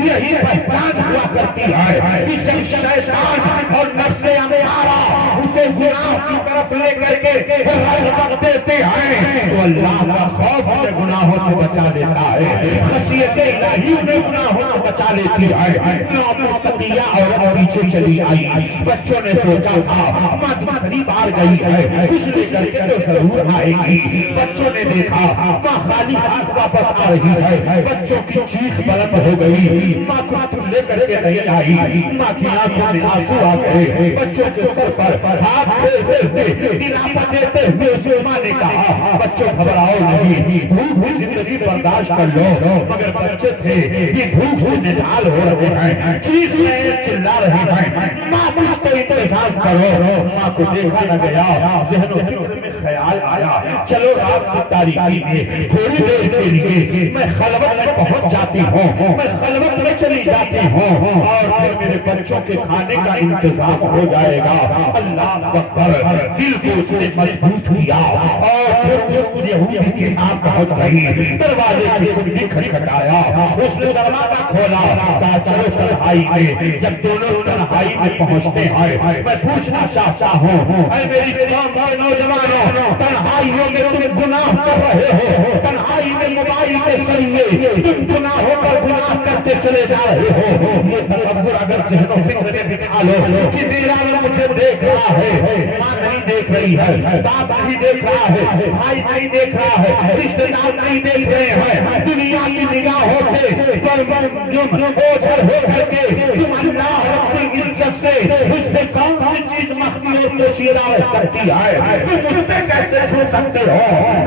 یہی پہچان ہوا کرتی ہے کہ جب شیطان اور نفس امارہ اسے گناہ کی طرف لے کر کے رغبت دیتے ہیں تو اللہ کا خوف انہیں گناہوں سے بچا لیتا ہے خشیت الہی انہیں گناہوں سے بچا لیتی ہے نامتقیہ اور پیچھے چلی آئی بچوں نے سوچا تھا ماں دوسری بار گئی ہے کچھ لے کر کے تو ضرور آئے گی بچوں نے دیکھا ماں خالی ہاتھ واپس آ رہی ہے بچوں کی چیخ بلند ہو گئی ماں کچھ لے کر کے نہیں آئی ماں کی آنکھوں میں آنسو آ گئے بچوں کے سر پر ہاتھ پھیرتے ہوئے دلاسا دیتے ہوئے اس ماں نے کہا بچوں گھبراؤ نہیں بھوک بھی زندگی برداشت کر لو مگر بچے تھے یہ بھوک سے نڈھال ہو رہے ہیں چیخ رہے چلا رہے ہیں ماں کچھ تو انتظار کرو ماں کو دیکھا نہ گیا ذہن و فکر میں خیال آیا چلو رات کی تاریکی میں تھوڑی دیر کے لیے میں خلوت میں پہنچ جاتی ہوں میں خلوت میں چلی جاتی ہوں اور پھر میرے بچوں کے کھانے کا انتظام ہو جائے گا اللہ اکبر دل کو اس نے مضبوط کیا اور پھر اس یہودی کے ہاں پہنچ گئی دروازے کی کنڈی کھٹکھٹایا اس نے دروازہ کھولا کہا چلو تنہائی میں جب دونوں تنہائی میں پہنچتے ہیں میں پوچھنا چاہتا ہوں اے میری قوم کے نوجوانوں، تنہائیوں میں تم گناہ کر رہے ہو، تنہائی میں موبائل کے ذریعے تم گناہوں پر گناہ کرتے چلے جا رہے ہو۔ یہ تصور اگر ذہن و فکر میں بٹھا لو کہ میرا مجھے دیکھ رہا ہے، ماں نہیں دیکھ رہی ہے، باپ نہیں دیکھ رہا ہے، بھائی نہیں دیکھ رہا ہے، رشتہ دار نہیں دیکھ رہے ہیں، دنیا کی نگاہوں سے اوجھل ہو کر کے تم اللہ اپنی عزت سے اس سے کون سی چیز مخفی اور پوشیدہ کرتی ہے، تم اس سے کیسے چھو سکتے ہو؟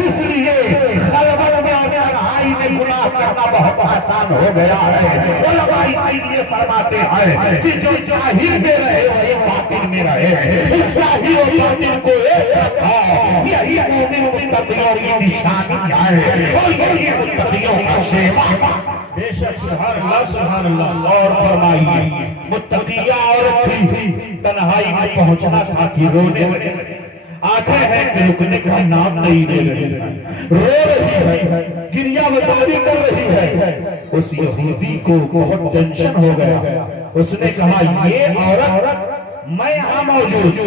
اس لیے خلوت میں اور تنہائی میں گناہ کرنا بہت آسان ہو گیا ہے۔ علماء اسی لیے فرماتے ہیں کہ جو ظاہر میں رہے وہی باطن میں رہے، اس ظاہر و باطن کو ایک رکھا، یہی مومن متقیوں کی نشانی ہے اور یہی متقیوں کا شیوا۔ بے شک سبحان اللہ سبحان اللہ۔ اور فرمائیے متقیہ عورت تھی، تنہائی میں پہنچنا تھا کہ رونے لگے، آنکھیں ہیں کہ رکنے کا نام نہیں لے رہی ہے، رو رہی ہے، گریہ وزاری کر رہی ہے۔ اس یہودی کو بہت ٹینشن ہو گیا، اس نے کہا یہ عورت میں یہاں موجود،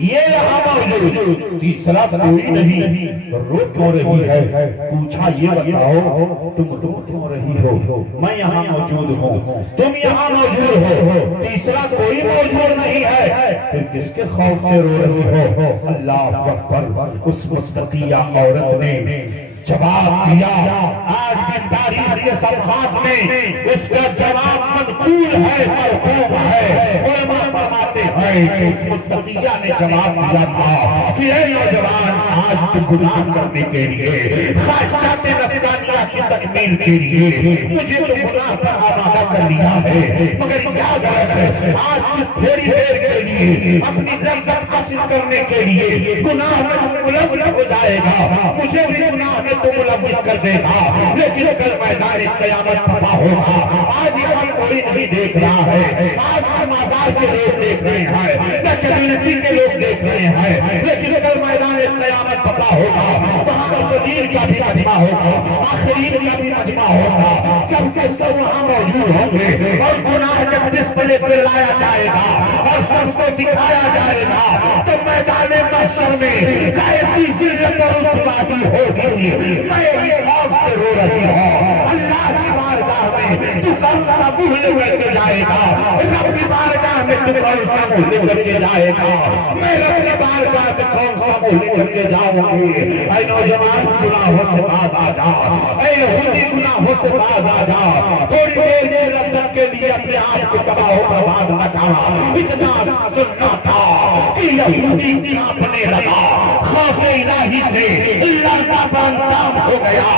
یہ یہاں موجود، تیسرا کوئی نہیں، رو کیوں رہی ہے؟ پوچھا یہ بتاؤ تم رو کیوں رہی ہو؟ میں یہاں موجود ہوں، تم یہاں موجود ہو، تیسرا کوئی موجود نہیں ہے، پھر کس کے خوف سے رو رہی ہو؟ اللہ اکبر۔ اس متقیہ عورت نے جواب دیا، آج بھی تاریخ کے صفحات میں اس کا جواب منقول ہے، مرقوم ہے۔ علماء فرماتے ہیں کہ اس متقیہ نے جواب دیا تھا کہ اے نوجوان، آج تو گناہ کرنے کے لیے، خواہشات نفسانیہ کی تکمیل کے لیے مجھے تو گناہ پر آمادہ کر لیا ہے، مگر یاد رکھ آج کچھ تھوڑی دیر کے لیے اپنی لذت حاصل کرنے کے لیے گناہ میں ملوث ہو جائے گا، مجھے بھی گناہ میں تو ملوث کر دے گا، لیکن کل میدان قیامت پتا ہوگا۔ آج یہاں کوئی نہیں دیکھ رہا ہے، آج ہم آزاد کے لوگ دیکھ رہے ہیں، نہ کمیونٹی کے لوگ دیکھ رہے ہیں، لیکن کل میدان قیامت پتا ہوگا، وہاں اولین کا بھی مجمع ہوگا، آخرین کا بھی مجمع ہوگا، سب کے سب وہاں موجود ہوں گے، اور گناہ جب ڈسپلے پہ لایا جائے گا اور سب کو دکھایا جائے گا تو میدان محشر میں ایسی ذلت اور رسوائی ہوگی۔ میں ایک خوف سے رو رہی ہوں، اللہ کی بارگاہ میں تو کون سا منہ لے کر کے جائے گا؟ رب کی بارگاہ میں تو کون سا منہ لے کر کے جائے گا؟ میں رب کی بارگاہ میں کون سا منہ لے کر کے جاؤں گی؟ اے نوجوان گناہوں سے باز آ جا، اے یہودی گناہوں سے باز آ جا، تھوڑی دیر میں لذت کے لیے اپنے آپ کو تباہ و برباد نہ کر۔ اتنا سننا تھا کہ یہودی کانپنے لگا، خوف الہی سے اللہ کا نام ہو گیا،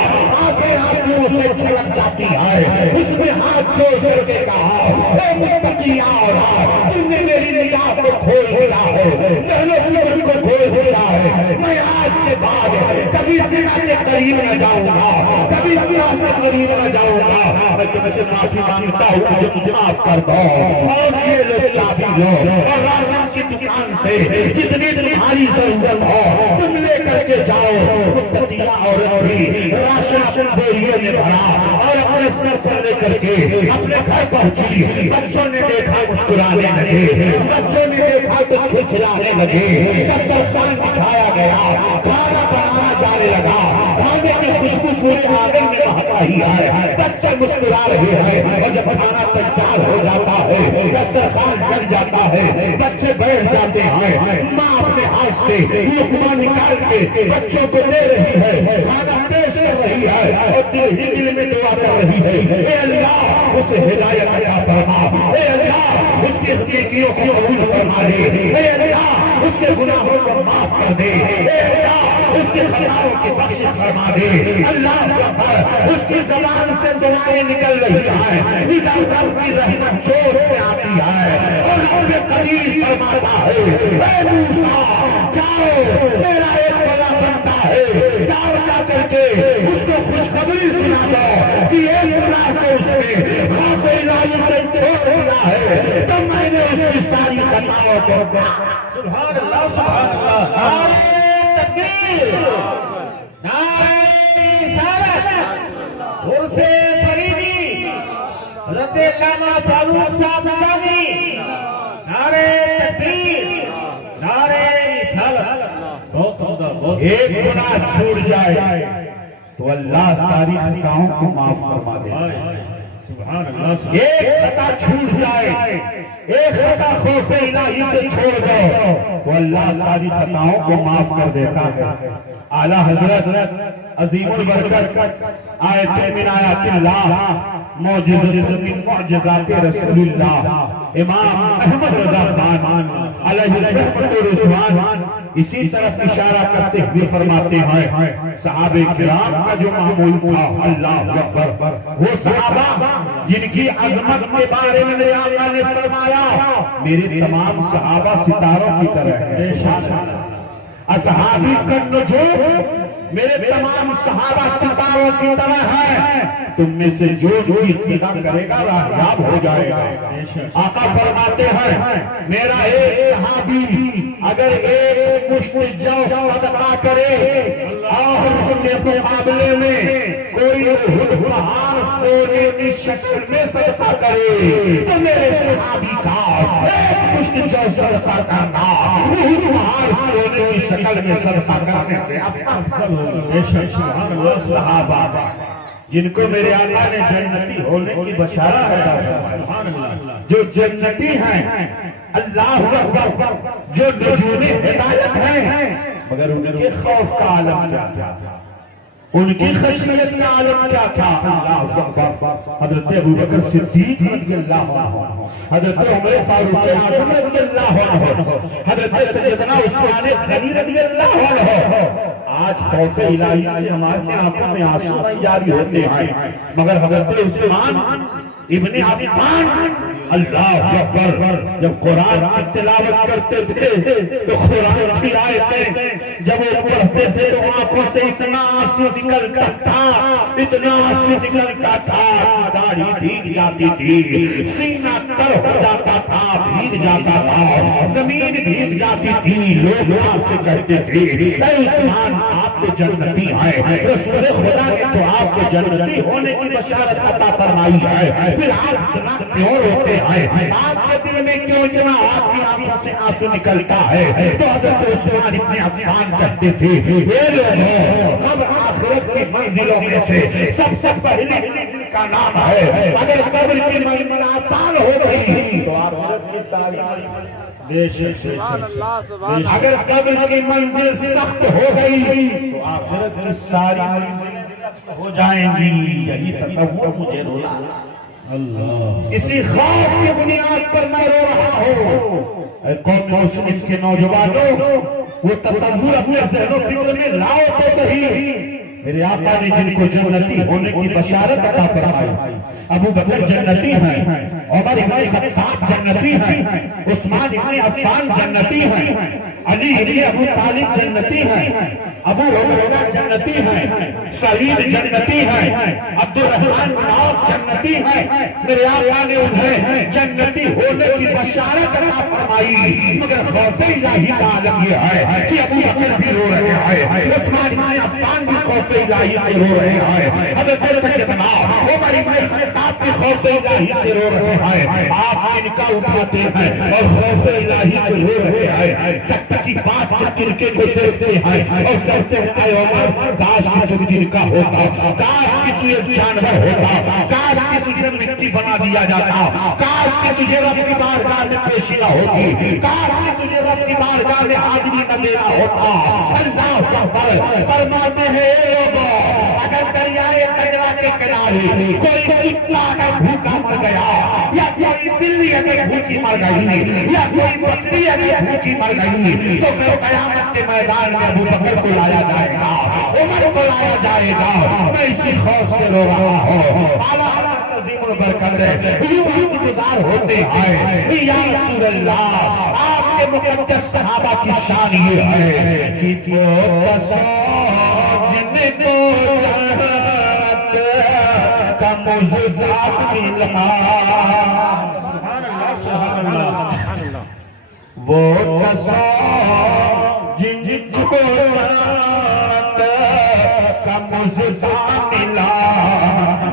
آنکھیں آنسو سے چھلک جاتی ہے، اس میں ہاتھ جوڑ کر کے کہا اے متقیہ عورت، تم نے میری نگاہ کو کھول دیا ہے، ذہن و فکر کو کھول دیا ہے، میں آج کے بعد کبھی زنا کے قریب نہ جاؤں گا، کبھی گناہ کے قریب نہ جاؤں گا، میں تم سے معافی مانگتا ہوں، مجھے معاف کر دو، اور یہ لو چابی لو، اور راشن کی دکان سے جتنی تمہاری ضرورت ہو تم لے کر کے جاؤ۔ متقیہ عورت بھی راشن بوریوں میں بھرا اور اپنے سر پر لے کر کے اپنے گھر پہنچی، بچوں نے دیکھا مسکرانے لگے، بچوں نے دیکھا تو کھلکھلانے لگے، دسترخوان بچھایا گیا، کھانا بنانا جانے لگا، کھانے کی خوشبو پورے آنگن میں مہک رہی ہے، بچے مسکرا رہے ہیں، اور جب کھانا تیار ہو جاتا ہے، دسترخوان بن جاتا ہے، بچے بیٹھ جاتے ہیں، ماں اپنے ہاتھ سے لقمہ نکال کے بچوں کو دے رہی ہے، کھانا پیش کر رہی ہے، اور دل ہی دل میں دعا کر رہی ہے اے اللہ اسے ہدایت عطا فرما، اے اللہ اس کی نیکیوں کو قبول فرما دے، اے اللہ اس کے گناہوں کو معاف کر دے، اے اللہ اس کے خطاؤں کی بخشش فرما دے۔ اللہ اکبر، اس کی زبان سے دعائیں نکل رہی ہیں، ادھر ادھر کی رحمت جوش میں آتی ہے، اور اپنے قدیر فرماتا ہے اے موسیٰ جاؤ، میرا ایک بڑا بنتا ہے، جاؤ جا کر کے اس کو خوشخبری سنا دو کہ ایک گناہ کو اس نے خوف الہی سے چھوڑ دیا ہے، تو میں نے اس کی ساری خطاؤں کو سبحان اللہ سبحان اللہ۔ نعرہ تکبیر، نعرہ رسالت، عرس فریدی، حضرت علامہ فاروق صاحب نظامی، نعرہ تکبیر۔ ایک گناہ چھوٹ جائے تو اللہ ساری خطاؤں کو معاف فرما دے. سبحان اللہ. ایک خطا چھوٹ جائے، ایک خطا خوف الہی سے چھوڑ دو تو اللہ ساری خطاؤں کو معاف کر دیتا ہے. اعلیٰ حضرت عظیم البرکت آیت من آیات اللہ معجزت من معجزات رسول اللہ امام احمد رضا خان علیہ رحمت و رضوان اسی طرف اشارہ کرتے ہوئے فرماتے ہیں صحابہ کرام کا جو معمول تھا اللہ اکبر، وہ صحابہ جن کی عظمت کے بارے میں میرے آقا نے فرمایا میرے تمام صحابہ ستاروں کی طرح ہیں. اصحابی النجوم میرے تمام صحابہ ستاروں کی طرح ہیں، تم میں سے جو اتباع کرے گا راہیاب ہو جائے گا. آقا فرماتے ہیں میرا ایک صحابی اگر ایک مشت جو صدقہ کرے اور اس کے مقابلے میں کوئی ہلہار سونے کی شکل میں صدقہ کرے تو میرے صحابی کا ایک مشت جو صدقہ کرنا ہلہار سونے کی شکل میں صدقہ کرنے سے افضل ہو. صحابہ جن کو میرے آقا نے جنتی ہونے کی بشارت ہے، جو جنتی ہیں اللہ اکبر، جو نجوم ہدایت ہیں، مگر ان کے خوف کا عالم کیا تھا، ان کی خشیت کا عالم کیا تھا. اللہ اکبر. حضرت ابوبکر صدیق رضی اللہ عنہ، حضرت عمر فاروق اعظم رضی اللہ عنہ، حضرت سیدنا عثمان غنی رضی اللہ عنہ. آج خوف الہی سے ہمارے آنکھوں میں آنسو نہیں جاری ہوتے ہیں، مگر حضرت عثمان ابن عفان اللہ اکبر جب قرآن کی تلاوت کرتے تھے تو قرآن کی آیتیں جب وہ پڑھتے تھے تو آنکھوں سے اتنا آنسو نکلتا تھا، اتنا آنسو نکلتا تھا، داڑھی بھیگ جاتی تھی، سینہ تر ہو جاتا تھا، بھیگ جاتا تھا، زمین بھیگ جاتی تھی. لوگ آپ سے کہتے تھے اے عثمان آپ کو جنتی ہیں، رسول خدا نے تو آپ کو جنتی ہونے کی بشارت عطا فرمائی ہے، پھر آپ اتنا کیوں روتے ہیں، آپ کے دل میں کیوں اتنا آپ کی آنکھوں سے آنسو نکلتا ہے؟ تو حضرت عثمان ابن عفان کہتے تھے اے لوگوں اب آخرت کی منزلوں میں سے سب سے پہلی منزل کا نام ہے، اگر قبر کی منزل آسان ہو گئی تو آخرت کی ساری اگر قبر کی منزل سخت ہو گئی تو آخرت کی ساری منزل سخت ہو جائیں گی. یہی تصور مجھے رولا، اسی خوف کی بنیاد پر میں رو رہا ہوں. اے قوم مسلم کے نوجوانوں، وہ تصور اپنے ذہن و فکر میں لاؤ تو صحیح. میرے آقا نے جن کو جنتی ہونے کی بشارت عطا فرمائی، ابو بکر جنتی ہیں، عمر بن خطاب جنتی ہیں، عثمان بن عفان جنتی ہیں، علی بن ابو طالب جنتی ہیں، ابو عبیدہ جنتی ہیں، سعید جنتی ہیں، عبد الرحمن بن عوف جنتی ہیں. میرے آقا نے انہیں جنتی ہونے کی بشارت عطا فرمائی، مگر خوف الہی کا عالم یہ ہے کہ ابو بکر بھی رو رہے ہیں، عثمان بن عفان بھی خوف الہی سے رو رہے ہیں، حضرت سیدنا عمر بن خطاب بھی خوف الہی سے رو رہے ہیں. آپ ان کا اٹھاتے ہیں اور خوف الہی سے رو رہے ہیں، تک تک کی بات ترکے کو دیکھتے ہیں اور کہتے ہیں اے عمر کاش کسی دن کا ہوتا، کاش کسی ایک جانور ہوتا، کاش کسی سے مٹی بنا دیا جاتا، کاش کسی سے رب کی بارگاہ میں پیشی نہ ہوتی، کاش کسی سے رب کی بارگاہ میں حاضری نہ دینا ہوتا. اللہ اکبر. فرماتے ہیں اے لوگوں اگر دریائے قجرہ کے کنارے کوئی کتا اگر بھوکا مر گیا یا کوئی بلی اگر بھوکی مر گئی یا کوئی بکری اگر بھوکی مر گئی تو پھر قیامت کے میدان میں ابو بکر کو لایا جائے گا، عمر کو لایا جائے گا. میں اسی خوف سے رو رہا ہوں. اعلیٰ عظیم البرکت ہے یوں وقت گزار ہوتے ہیں. یا رسول اللہ آپ کے مقدس صحابہ کی شان یہ ہے کہ جو تصور جن کو جنت کا مزدات ملا، وہ تصور جن کو جنت کا مزدات ملا،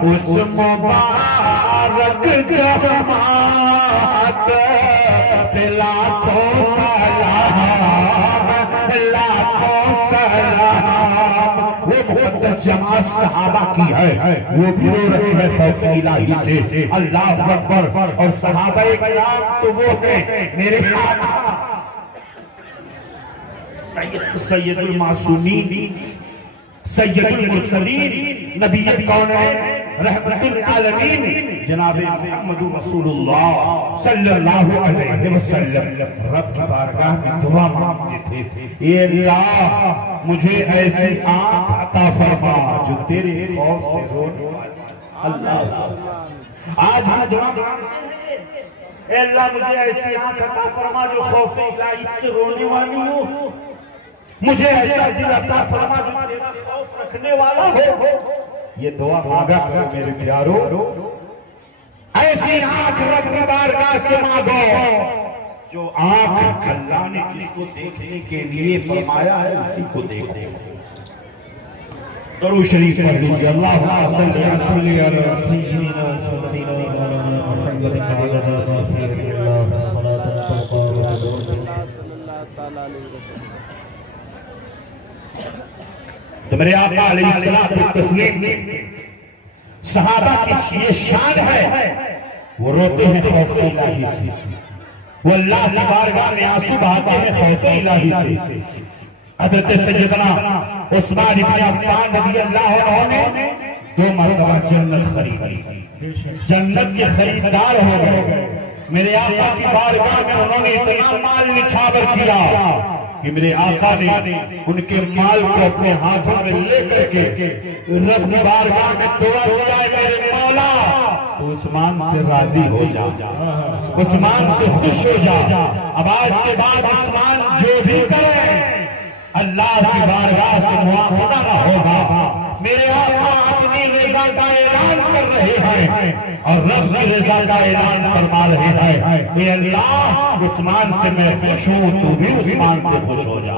اس مبارک جماعت پہ لاکھوں سلام، لاکھوں سلام. وہ مقدس جماعت صحابہ کی ہے، وہ بھی رو رہے ہیں خوف الہی سے، اللہ اکبر۔ اور صحابہ کرام تو وہ ہیں میرے سید المعصومین، سید المرسلین، نبی کونین، رحمت للعالمین، جناب محمد رسول اللہ صلی اللہ علیہ وسلم رب کی بارگاہ میں دعا مانگتے تھے، اے اللہ مجھے ایسی آنکھ عطا فرما جو تیرے خوف سے رونے والی۔ اللہ آج ہم جواب اے اللہ مجھے ایسی آنکھ عطا فرما جو خوف الہی سے رونے والی ہو، مجھے ایسا دل عطا فرما جو تیرا خوف رکھنے والا ہو۔ یہ دعا مانگا ہے میرے پیارو، ایسی آنکھ رب کی بارگاہ سے مانگو جو آنکھ اللہ نے جس کو دیکھنے کے لیے فرمایا ہے اسی کو دیکھو۔ درود شریف پڑھ لیجیے، اللہم صلی علی سیدنا محمد عدد ما فی علم اللہ صلاۃ ترقی تو میرے آقا علیہ الصلوۃ والتسلیم صحابہ کی یہ شان ہے، وہ روتے ہیں خوف الہی سے، وہ اللہ کی بارگاہ میں آنسو بہاتے ہیں خوف الہی سے۔ حضرت سیدنا عثمان بن عفان رضی اللہ عنہ نے 2 مرتبہ جنت خریدی، جنت کے خریدار ہو گئے۔ میرے آقا کی بارگاہ میں انہوں نے اتنا مال نچھاور کیا کہ میرے آقا نے ان کے مال کو اپنے ہاتھوں میں لے کر کے رب کی بارگاہ میں دعا کیا، میرے مولا تو عثمان سے راضی ہو جا، عثمان سے خوش ہو جا، اب آج کے بعد عثمان جو بھی کرے اللہ کی بارگاہ سے مواخذہ نہ ہوگا۔ میرے آقا اپنی رضا کا اعلان کر رہے ہیں اور رب کی رضا کا اعلان فرما رہے ہیں، اے اللہ عثمان سے میں خوش ہوں تو بھی عثمان سے خوش ہو جا،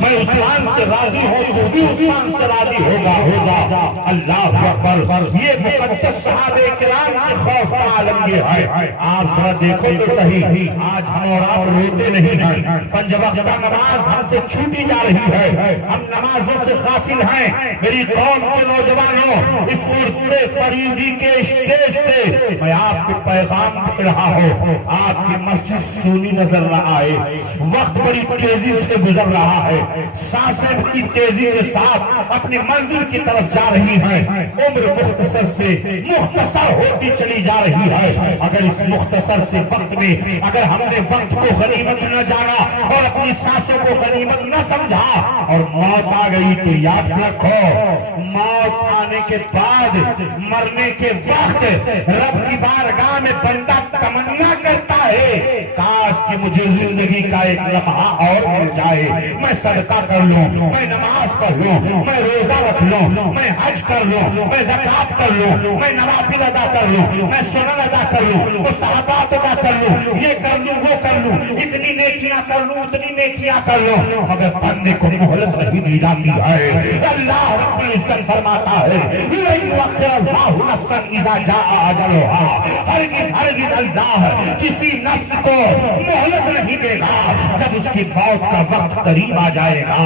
میں عثمان سے راضی ہوں تو بھی عثمان سے راضی ہو جا۔ اللہ اکبر، یہ مقدس صحابہ کرام کے خوف کا عالم یہ ہے۔ آپ ذرا دیکھو تو صحیح، آج ہم اور آپ روتے نہیں ہیں، 5 وقت نماز ہم سے چھوٹی جا رہی ہے، ہم نمازوں سے غافل ہیں۔ میری قوم کے نوجوانوں، اس مردے فریدی کے اسٹیج سے میں آپ کے پیغام دے رہا ہوں، آپ کی مسجد سونی نظر نہ آئے، وقت بڑی تیزی سے گزر رہا ہے، سانسیں بڑی تیزی کے ساتھ اپنی منزل کی طرف جا رہی ہیں، عمر مختصر سے مختصر ہوتی چلی جا رہی ہے۔ اگر اس مختصر سے وقت میں اگر ہم نے وقت کو غنیمت نہ جانا اور اپنی سانسوں کو غنیمت نہ سمجھا اور موت آ گئی تو یاد رکھو، موت آنے کے بعد مرنے کے وقت رب کی بارگاہ میں بندہ تمنا کرتا ہے کاش کہ مجھے زندگی کا ایک لمحہ اور مل جائے، میں صدقہ کر لوں، میں نماز پڑھ لوں، میں روزہ رکھ لوں، میں حج کر لوں، میں زکوٰۃ کر لوں، میں نوافل ادا کر لوں، میں سنن ادا کر لوں، مستحبات ادا کر لوں، یہ کر لوں وہ کر لوں، اتنی نیکیاں کر لوں اتنی نیکیاں کر لوں، مگر بندے کو مہلت نہیں دی جاتی ہے۔ اللہ رب العزت فرماتا ہے لَن يُؤَخِّرَ اللَّهُ نَفْسًا إِذَا جَاءَ أَجَلُهَا، ہرگز اللہ کسی نفس کو مہلت نہیں دے گا جب اس کی موت کا وقت قریب آ جائے گا۔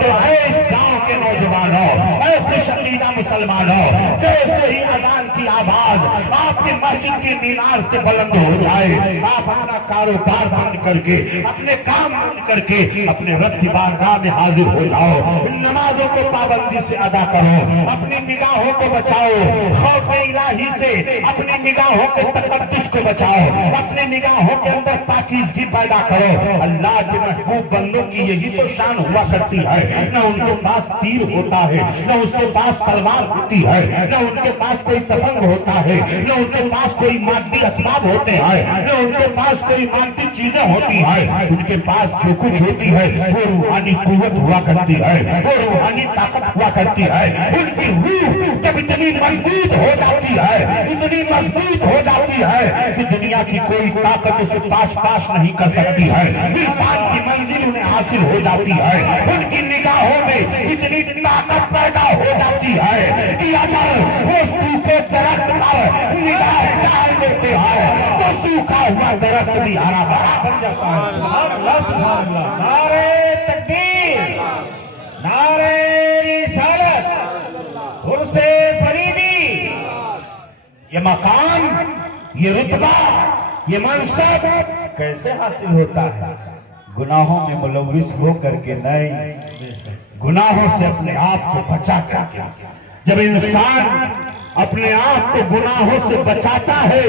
تو اے اس گاؤں کے نوجوانوں، اے خوش عقیدہ مسلمانوں، جیسے ہی اذان کی آواز آپ کی مسجد کی مینار سے بلند ہو جائے، آپ اپنا کاروبار بند کر کے، اپنے کام بند کر کے اپنے رب کی بارگاہ میں حاضر ہو جاؤ، نمازوں کو پابندی سے ادا کرو، اپنی نگاہوں کو بچاؤ خوف الہی سے، اپنی نگاہوں کے تقدس کو بچاؤ، اپنی نگاہوں کے اندر پاکیزگی پیدا کرو۔ اللہ کے محبوب بندوں کی یہی تو شان ہوا کرتی ہے، نہ ان کے پاس تیر ہوتا ہے، نہ اس کے پاس تلوار ہوتی ہے، نہ ان کے پاس کوئی تفنگ ہوتا ہے، نہ ان کے پاس کوئی مادی اسباب ہوتے ہیں، نہ ان کے پاس کوئی مادی چیزیں ہوتی ہیں، ان کے پاس جو کچھ ہوتی ہے وہ روحانی قوت ہوا کرتی ہے، وہ روحانی طاقت ہوا کرتی ہے۔ ان کی روح جب اتنی مضبوط ہو جاتی ہے، اتنی مضبوط ہو جاتی ہے کہ دنیا کی کوئی طاقت اسے پاش نہیں کر سکتی ہے، عرفان کی منزل انہیں حاصل ہو جاتی ہے، ان کی نگاہوں میں اتنی طاقت پیدا ہو جاتی ہے کہ اگر وہ سوکھے درخت پر نگاہ ڈال دیتے ہیں تو سوکھا ہوا درخت بھی ہرا بھرا بن جاتا ہے۔ سبحان اللہ، سبحان اللہ، نعرہ تکبیر، نعرہ رسالت، عرس فریدی، یہ مقام، یہ رتبہ، یہ منصب کیسے حاصل ہوتا ہے؟ گناہوں میں ملوث ہو کر کے نہیں، گناہوں سے اپنے آپ کو بچا کر کے۔ جب انسان اپنے آپ کو گناہوں سے بچاتا ہے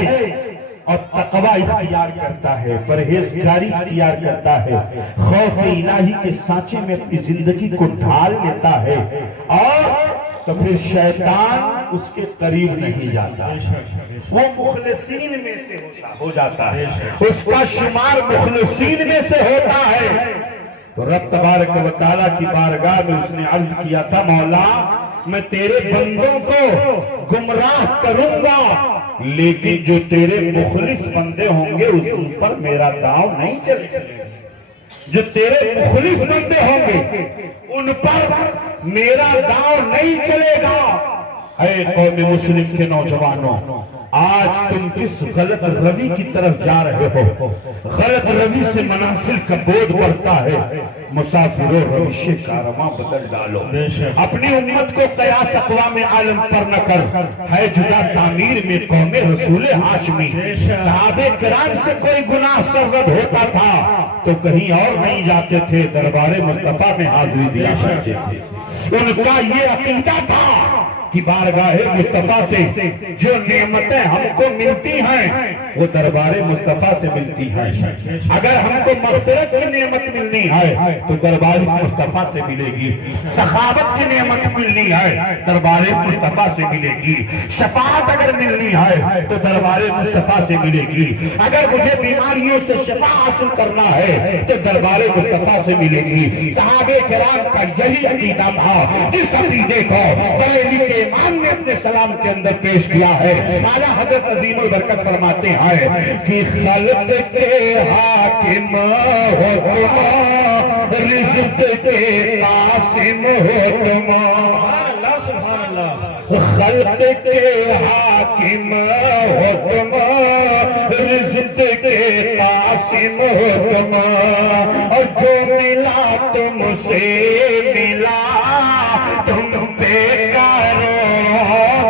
اور تقوی اختیار کرتا ہے، پرہیزگاری اختیار کرتا ہے، خوف الہی کے سانچے میں اپنی زندگی کو ڈھال لیتا ہے، اور تو پھر شیطان اس کے قریب نہیں جاتا، وہ مخلصین میں سے ہو جاتا ہے، اس کا شمار مخلصین میں سے ہوتا ہے۔ تو رب تبارک و تعالیٰ کی بارگاہ میں اس نے عرض کیا تھا، مولا میں تیرے بندوں کو گمراہ کروں گا، لیکن جو تیرے مخلص بندے ہوں گے اس پر میرا داؤ نہیں چلے گا۔ جو تیرے مخلص بندے ہوں گے ان پر میرا داؤ نہیں چلے گا۔ اے قوم مسلم کے نوجوانوں، آج تم کس غلط روی کی طرف جا رہے ہو؟ غلط روی سے منازل کا بودھ بڑھتا ہے۔ مسافروں روش کارواں بدل ڈالو، اپنی امت کو قیاس اقوام عالم پر نہ کر، ہے جدا تعمیر میں قوم رسول ہاشمی۔ صحابہ کرام سے کوئی گناہ سرزد ہوتا تھا تو کہیں اور نہیں جاتے تھے، دربار مصطفیٰ میں حاضری دیا کرتے تھے۔ ان کا یہ عقیدہ تھا کہ بارگاہ مصطفیٰ سے جو نعمتیں ہم کو ملتی ہیں وہ دربار مصطفیٰ سے ملتی ہیں۔ اگر ہم کو مغفرت کی نعمت ملنی ہے تو دربار مصطفیٰ سے ملے گی، سخاوت کی نعمت ملنی ہے دربار مصطفیٰ سے ملے گی، شفاعت اگر ملنی ہے تو دربار مصطفیٰ سے ملے گی، اگر مجھے بیماریوں سے شفا حاصل کرنا ہے تو دربار مصطفیٰ سے ملے گی۔ صحابہ کرام کا یہی عقیدہ تھا، جس عقیدے کو بریلوی کے امام نے اپنے سلام کے اندر پیش کیا ہے۔ اعلیٰ حضرت عظیم البرکت فرماتے ہیں کہ خلق کے حاکم ہو تم، رزق کے قاسم ہو تم، خلق کے حاکم ہو تم، رزق کے قاسم ہو تم، اور جو ملا تم سے ملا تم پہ کرو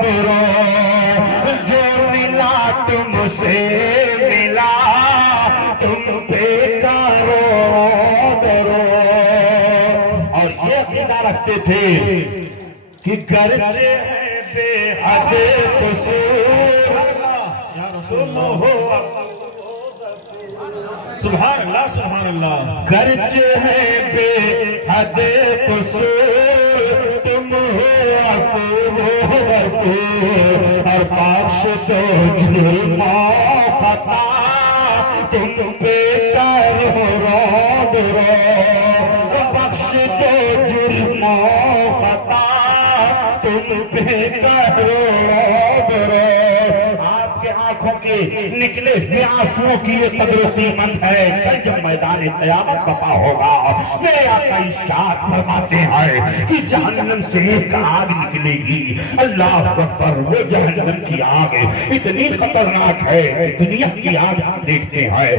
برو، جو ملا تم سے ملا تم پہ کرو برو۔ اور یہ عقیدہ رکھتے تھے کہ گرچہ ہے بے حد قصور، سبحان اللہ سبحان اللہ، گرچہ ہے بے حد قصور، تم ہو عفو غفور، اور بخش دو جرم و خطا تم پہ کرو رو رو، بخش دو جرم و خطا تم پہ کرو رو رو۔ آپ کے آنکھوں کے نکلے ہوئے آنسوؤں کی یہ قدر و قیمت ہے، کل جب میدان قیامت بپا ہوگا۔ میرے آقا ارشاد فرماتے ہیں کہ جہنم سے ایک آگ نکلے گی، اللہ اکبر، وہ جہنم کی آگ اتنی خطرناک ہے کہ دنیا کی آگ ہم دیکھتے ہیں،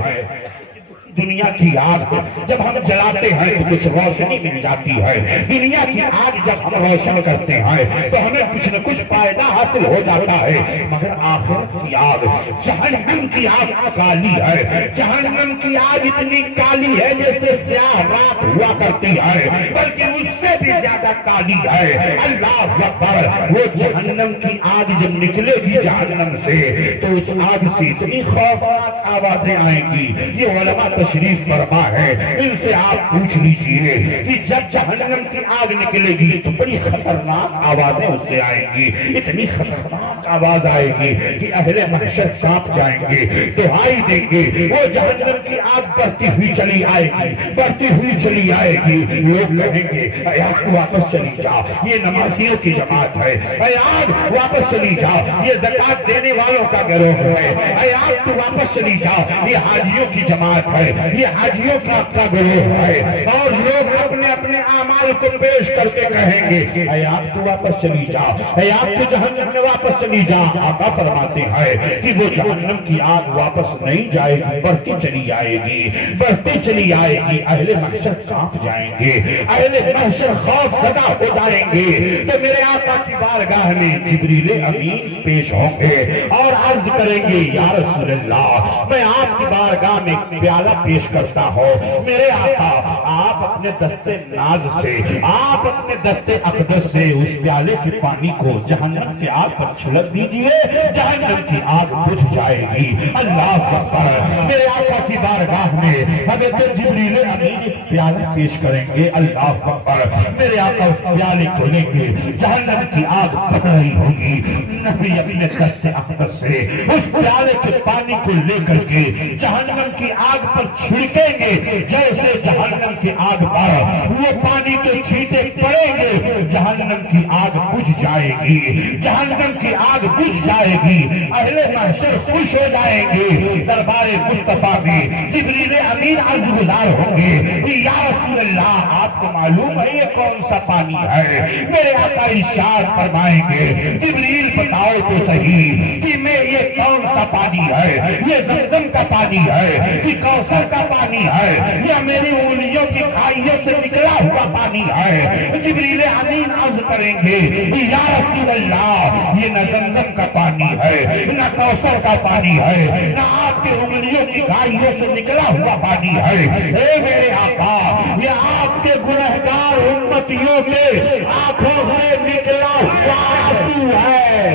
دنیا کی آگ جب ہم جلاتے ہیں تو کچھ روشنی مل جاتی ہے، دنیا کی آگ جب ہم روشن کرتے ہیں تو ہمیں کچھ نہ کچھ فائدہ حاصل ہو جاتا ہے، مگر آخرت کی آگ، جہنم کی آگ کالی ہے، جہنم کی آگ اتنی کالی ہے جیسے سیاہ رات ہوا کرتی ہے، بلکہ اس سے بھی زیادہ کالی ہے۔ اللہ اکبر، وہ جہنم کی آگ جب نکلے گی جہنم سے تو اس آگ سے اتنی خوفناک آوازیں آئیں گی، یہ علماء تشریف فرما ہے، ان سے آپ پوچھ لیجئے کہ جب جہنم کی آگ نکلے گی تو بڑی خطرناک آوازیں اس سے آئیں گی، اتنی خطرناک آواز آئے گی کہ اہل محشر کانپ جائیں گے، دہائی دیں گے، وہ جہنم کی آگ بڑھتی ہوئی چلی آئے گی، بڑھتی ہوئی چلی آئے گی، لوگ کہیں گے اے آگ واپس چلی جا، یہ نمازیوں کی جماعت ہے، اے آگ واپس چلی جا، یہ زکوٰۃ دینے والوں کا گروہ ہے، اے آگ تو واپس چلی جا، یہ حاجیوں کی جماعت ہے، یہ حاجیوں کا گروہ ہے، اور لوگ اپنے اپنے اعمال کو پیش کر کے کہیں گے اے آپ تو واپس چلی جا، اے آپ تو جہنم میں واپس چلی جا۔ آقا فرماتے ہیں کہ وہ جہنم کی آگ واپس نہیں جائے گی، بڑھتی چلی جائے گی، بڑھتی چلی آئے گی۔ اہل محشر کانپ جائیں گے، اہل محشر خوف زدہ ہو جائیں گے۔ تو میرے آقا کی بارگاہ میں جبریل امین پیش ہوں گے اور عرض کریں گے یا رسول اللہ میں آپ کی بارگاہ میں پیالہ پیش کرتا ہوں۔ میرے آقا آپ اپنے دست ناز سے، آپ اپنے دست اقدس سے اس پیالے کے پانی کو جہنم کی آگ پر چھلک دیجئے، جہنم کی آگ بجھ جائے گی۔ اللہ اکبر۔ میرے آقا کی بارگاہ میں حضرت جبریل امین ایک پیالہ پیش کریں گے، اللہ اکبر۔ میرے آقا اس پیالے کو لیں گے، جہنم کی آگ بڑھ رہی ہوگی، نبی اپنے دست اقدس سے اس پیالے کے پانی کو لے کر کے جہنم کی آگ پر چھڑکیں گے۔ جیسے جہنم کی آگ پر وہ پانی کے چھینٹے پڑیں گے، جہنم کی آگ بجھ جائے گی، جہنم کی آگ بجھ جائے گی۔ اہل محشر خوش ہو جائیں گے۔ دربار مصطفیٰ میں جبریل امین عرض گزار ہوں گے یا رسول اللہ آپ کو معلوم ہے یہ کون سا پانی ہے؟ میرے آقا ارشاد فرمائیں گے جبریل بتاؤ تو صحیح کہ میں یہ کون سا پانی ہے؟ یہ زمزم کا پانی ہے، یہ کوثر کا پانی ہے، یا میری انگلیوں کی کھائیوں سے نکلا ہوا پانی ہے؟ جبریل امین عرض کریں گے یا رسول اللہ یہ نہ زمزم کا پانی ہے، نہ کوثر کا پانی ہے، نہ آپ کے انگلیوں کی کھائیوں سے نکلا ہوا پانی ہے۔ اے میرے آقا یہ آپ کے گنہگار امتیوں کے آنکھوں سے نکلا ہوا آنسو ہے،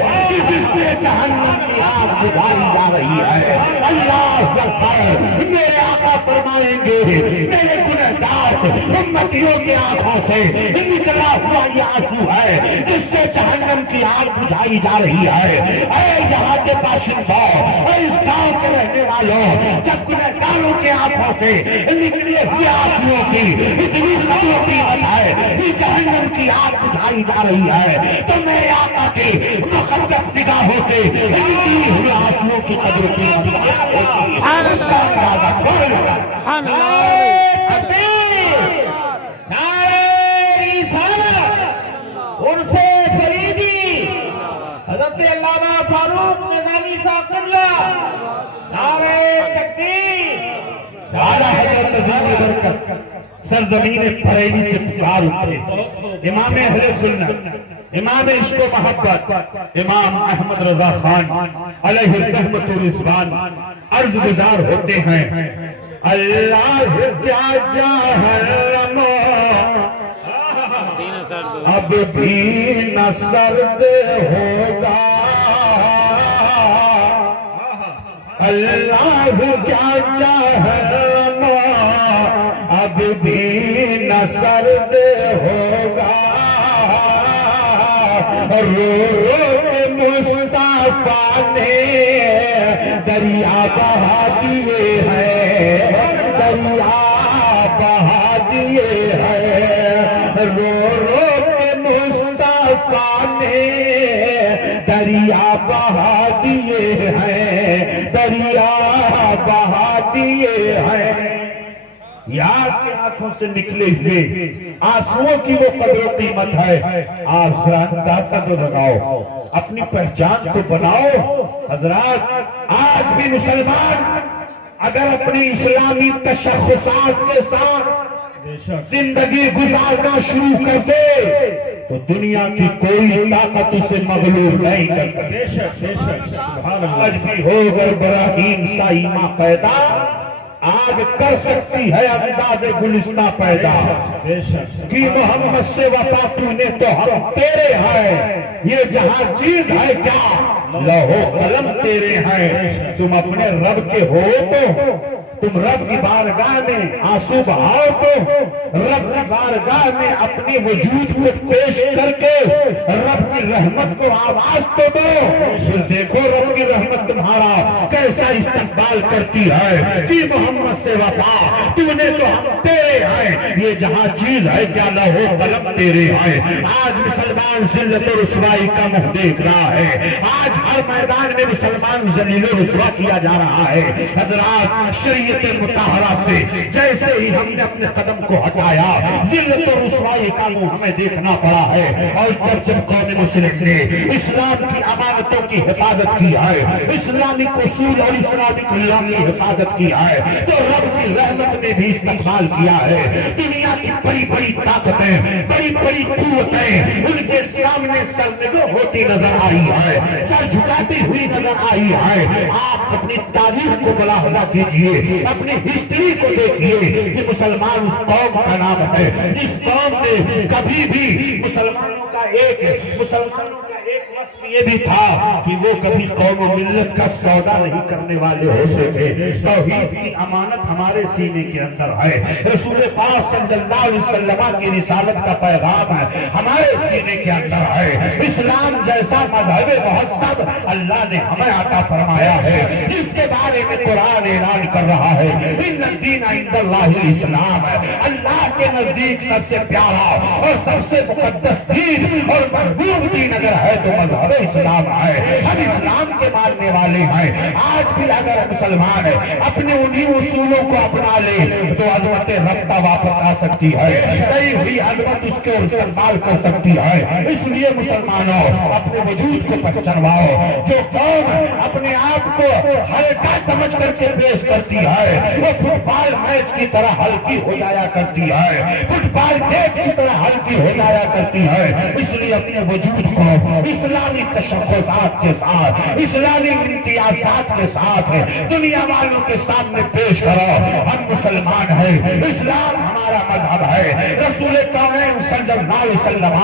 جس سے جہنم کی آگ بجھائی جا رہی ہے۔ اللہ اکبر۔ میرے آقا فرمائیں گے میرے گنہگار امتیوں کے آنکھوں سے نکلا ہوا یہ آنسو ہے جس سے جہنم کی آگ بجھائی جا رہی ہے۔ اے یہاں کے باشندوں، اے اس گاؤں کے رہنے والوں، جب گنہگاروں کے آنکھوں سے نکلے ہوئے آنسوؤں کی اتنی قدر قیمت ہے کہ جہنم کی آگ بجھائی جا رہی ہے، تو میرے آقا کے مقدس نگاہوں سے نکلی ہوئے آنسوؤں کی قدر قیمت کیا ہوتی ہے اس کا اندازہ کوئی لگا۔ حضرت علامہ فاروق نظامی صاحب قبلہ نعرہ تکبیر۔ اعلیٰ حضرت عظیم برکت سرزمین پریری سے پکار اٹھے امام اہل سنت، امام عشق و محبت، امام احمد رضا خان علیہ الرحمت و رضوان عرض گزار ہوتے ہیں اللہ کیا جہنم اب بھی نہ سرد ہوگا، اللہ کیا جہنم اب بھی نہ سرد ہوگا، رو رو کے مصطفیٰ نے دریا بہا دیے ہیں، دریا بہا دیے ہیں، رو رو کے مصطفیٰ نے دریا بہا دیے ہیں، دریا بہا دیے ہیں۔ یاد کے آنکھوں سے نکلے ہوئے آنسوؤں کی وہ قدر و قیمت ہے۔ آپ ذرا اندازہ تو لگاؤ، اپنی پہچان تو بناؤ۔ حضرات آج بھی مسلمان اگر اپنی اسلامی تشخصات کے ساتھ زندگی گزارنا شروع کر دے تو دنیا کی کوئی طاقت اسے مغلوب نہیں کر سکتی۔ آج بھی ہو گر براہیم سائمہ پیدا، آج کر سکتی ہے انداز گلستہ پیدا، کہ محمد سے وفا تو نے تو ہم تیرے ہیں، یہ جہاں چیز ہے کیا لوح قلم تیرے ہیں، تم اپنے رب کے ہو تو تم رب کی بارگاہ میں آنسو بہاؤ تو رب کی بارگاہ میں اپنے وجود کو پیش کر کے رب کی رحمت کو آواز تو دو، پھر دیکھو رب کی رحمت تمہارا کیسا استقبال کرتی ہے کہ محمد سے وفا تو نے تو ہم تیرے ہیں، یہ جہاں چیز ہے کیا لوح قلم تیرے ہیں۔ آج مسلمان ذلت و رسوائی کا منہ دیکھ رہا ہے، آج ہر میدان میں مسلمان ذلیل و رسوا کیا جا رہا ہے۔ حضرات شریعت مطہرہ سے جیسے ہی ہم نے اپنے قدم کو ہٹایا ذلت و رسوائی کا منہ ہمیں دیکھنا پڑا ہے. اور جب جب قوم مسلم نے اسلام کی امانتوں کی حفاظت کی ہے, اسلامی اصول اور اسلامی قیام کی حفاظت کی ہے, تو رب کی رحمت نے بھی استقبال کیا ہے. دنیا کی بڑی بڑی طاقتیں, بڑی بڑی قوتیں ان کے سامنے سرنگو ہوتی نظر آئی ہے, سر جھکاتی ہوئی نظر آئی ہے. آپ اپنی تاریخ کو ملاحظہ کیجئے, اپنی ہسٹری کو دیکھیے کہ مسلمان اس قوم کا نام ہے جس قوم نے کبھی بھی مسلمانوں کا ایک وصف یہ بھی تھا کہ وہ کبھی قوم و ملت کا سودا نہیں کرنے والے ہوتے تھے. توحید کی امانت ہمارے سینے کے اندر ہے, رسول پاک صلی اللہ علیہ وسلم کی رسالت کا پیغام ہے ہمارے سینے کے اندر ہے. اسلام جیسا مذہب مہذب اللہ نے ہمیں عطا فرمایا ہے جس کے بارے میں قرآن اعلان کر رہا ہے ان الدین عند اللہ الاسلام. اللہ کے نزدیک سب سے پیارا اور سب سے مقدس دین اور محبوب دین اگر ہے تو مذہب اسلام ہے. ہم اسلام کے ماننے والے ہیں. آج بھی اگر مسلمان اپنے انہی اصولوں کو اپنا لے تو عظمت رفتہ واپس آ سکتی ہے, کئی بھی عظمت اس کے استعمال کر سکتی ہے. اس لیے مسلمانوں اپنے وجود کو پہچانواؤ. جو قوم اپنے آپ کو ہلکا سمجھ کر کے پیش کرتی ہے وہ فٹ بال میچ کی طرح ہلکی ہو جایا کرتی ہے, فٹ بال گیٹ کی طرح ہلکی ہو جایا کرتی ہے. اس لیے اپنے وجود کو اسلامی تشخصات کے ساتھ, اسلامی امتیازات کے ساتھ دنیا والوں کے سامنے پیش کرو. ہم مسلمان ہیں, اسلام ہمارا مذہب ہے. رسول کونین صلی اللہ علیہ وسلم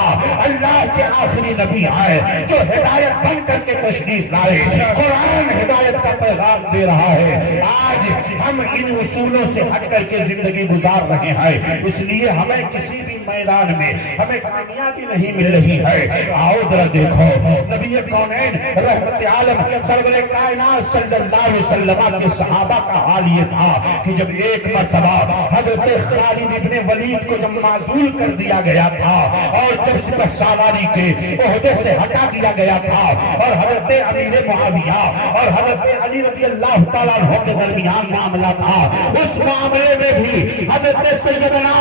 اللہ کے آخری نبی آئے جو ہدایت بن کر کے تشریف لائے. قرآن ہدایت کا پیغام دے رہا ہے. آج ہم ان اصولوں سے ہٹ کر کے زندگی گزار رہے ہیں, اس لیے ہمیں کسی بھی میدان میں ہمیں کامیابی نہیں مل رہی ہے. آؤ ذرا دیکھو نبی کونین رحمت عالم سرور کائنات صلی اللہ علیہ وسلم کے صحابہ کا حال یہ تھا کہ جب ایک مرتبہ حضرت خالد ابن ولید کو جب معزول کر دیا گیا تھا اور جب سپہ سالاری کے عہدے سے ہٹا دیا گیا تھا اور حضرت امیر معاویہ اور حضرت علی رضی اللہ تعالیٰ عنہ کے درمیان معاملہ تھا, اس معاملے میں بھی حضرت سیدنا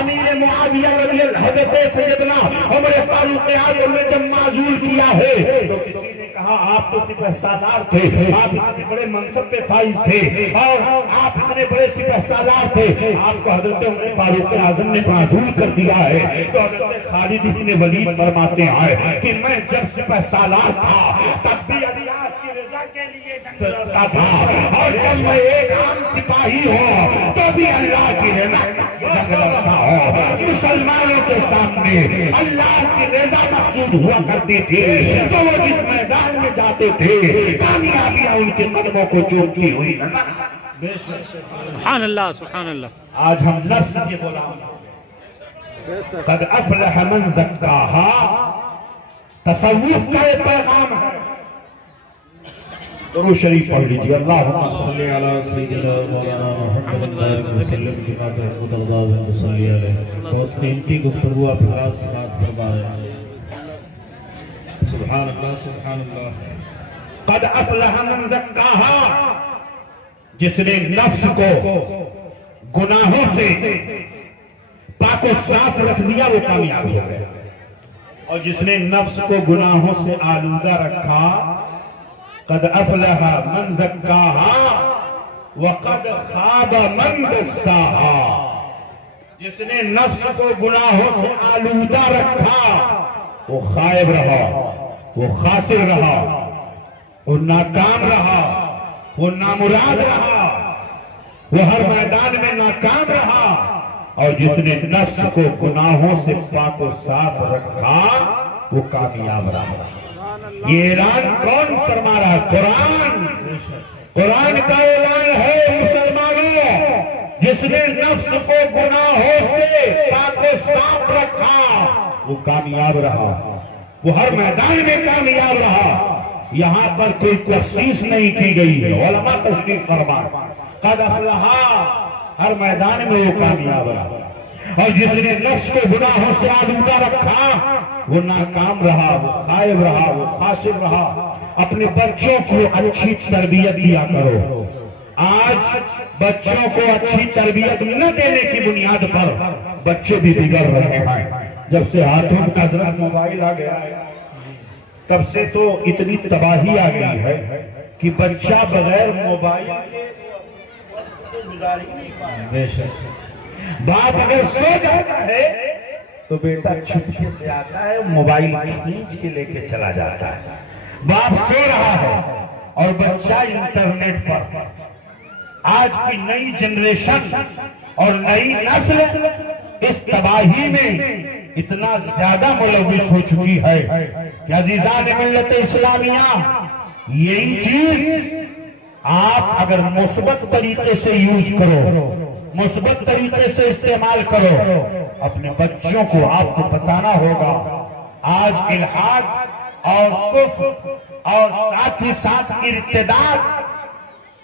امیر معاویہ رضی اللہ, حضرت سیدنا عمر فاروق اعظم نے جب معزول کیا ہے تو کسی نے کہا آپ تو سپہ سالار تھے, آپ اتنے بڑے منصب پہ فائز تھے اور آپ اتنے بڑے سپہ سالار تھے, آپ کو حضرت عمر فاروق اعظم نے معزول کر دیا ہے. تو حضرت خالد ابن ولید فرماتے ہیں کہ میں جب سپہ سالار تھا تب بھی اللہ کی رضا کے لیے جنگ لڑتا تھا, اور جب میں ایک عام سپاہی ہوں تو بھی اللہ کی رضا جنگ لڑتا ہوں. مسلمانوں کے سامنے اللہ کی رضا مقصود ہوا کرتی تھی تو وہ جس میدان میں جاتے تھے کامیابیاں ان کے قدموں کو چومتی ہوئی. سبحان اللہ سبحان اللہ. آج ہم نفس کے غلام, قد افلح من زکاہا, تصوف کا ایک پیغام ہے. درود شریف پڑھ لیجیے. اللہم صلی علی سیدنا مولانا محمد بارک وسلم کی خاطر متضاد صلی علیہ. بہت قیمتی گفتگو آپ حضرات سماعت فرما رہے ہیں. سبحان اللہ سبحان اللہ. قد افلح من زکاہا, جس نے نفس کو گناہوں سے پاک و صاف رکھ دیا وہ کامیاب ہو گیا, اور جس نے نفس کو گناہوں سے آلودہ رکھا قد افلح من زکاہا وقد خاب من دساہا. جس نے نفس کو گناہوں سے آلودہ رکھا وہ خائب رہا, وہ خاسر رہا, وہ ناکام رہا, وہ نامراد رہا, وہ ہر میدان میں ناکام رہا. اور جس نے نفس کو گناہوں سے پاک و صاف رکھا وہ کامیاب رہا. یہ اعلان کون فرما رہا ہے؟ قرآن. قرآن کا اعلان ہے مسلمانوں, جس نے نفس کو گناہوں سے پاک و صاف رکھا وہ کامیاب رہا, وہ ہر میدان میں کامیاب رہا. یہاں پر کوئی تخصیص نہیں کی گئی ہے, علماء تشریف فرما قد افلح, ہر میدان میں وہ کامیاب رہا. اور جس نے نفس کو گناہوں سے آلودہ رکھا وہ ناکام رہا, وہ خائب رہا, وہ خاسر رہا. اپنے بچوں کو اچھی تربیت دیا کرو, آج بچوں کو اچھی تربیت نہ دینے کی بنیاد پر بچے بھی بگڑ رہے ہیں۔ جب سے ہاتھوں میں حضرت موبائل آ گیا ہے تب سے تو اتنی تباہی آ گئی ہے کہ بچہ بغیر موبائل بے شک باپ اگر سو جاتا ہے تو بیٹا چھپکے سے آتا ہے موبائل کھینچ کے لے کے چلا جاتا ہے۔ باپ سو رہا ہے اور بچہ انٹرنیٹ پر۔ آج کی نئی جنریشن اور نئی نسل اس تباہی میں اتنا زیادہ ملوث ہو چکی ہے کہ عزیزان ملت اسلامیہ، یہی چیز آپ اگر مثبت طریقے سے یوز کرو، مثبت طریقے سے استعمال کرو، اپنے بچوں کو آپ کو بتانا ہوگا۔ آج الحاد اور کفر اور ساتھ ہی ساتھ ارتداد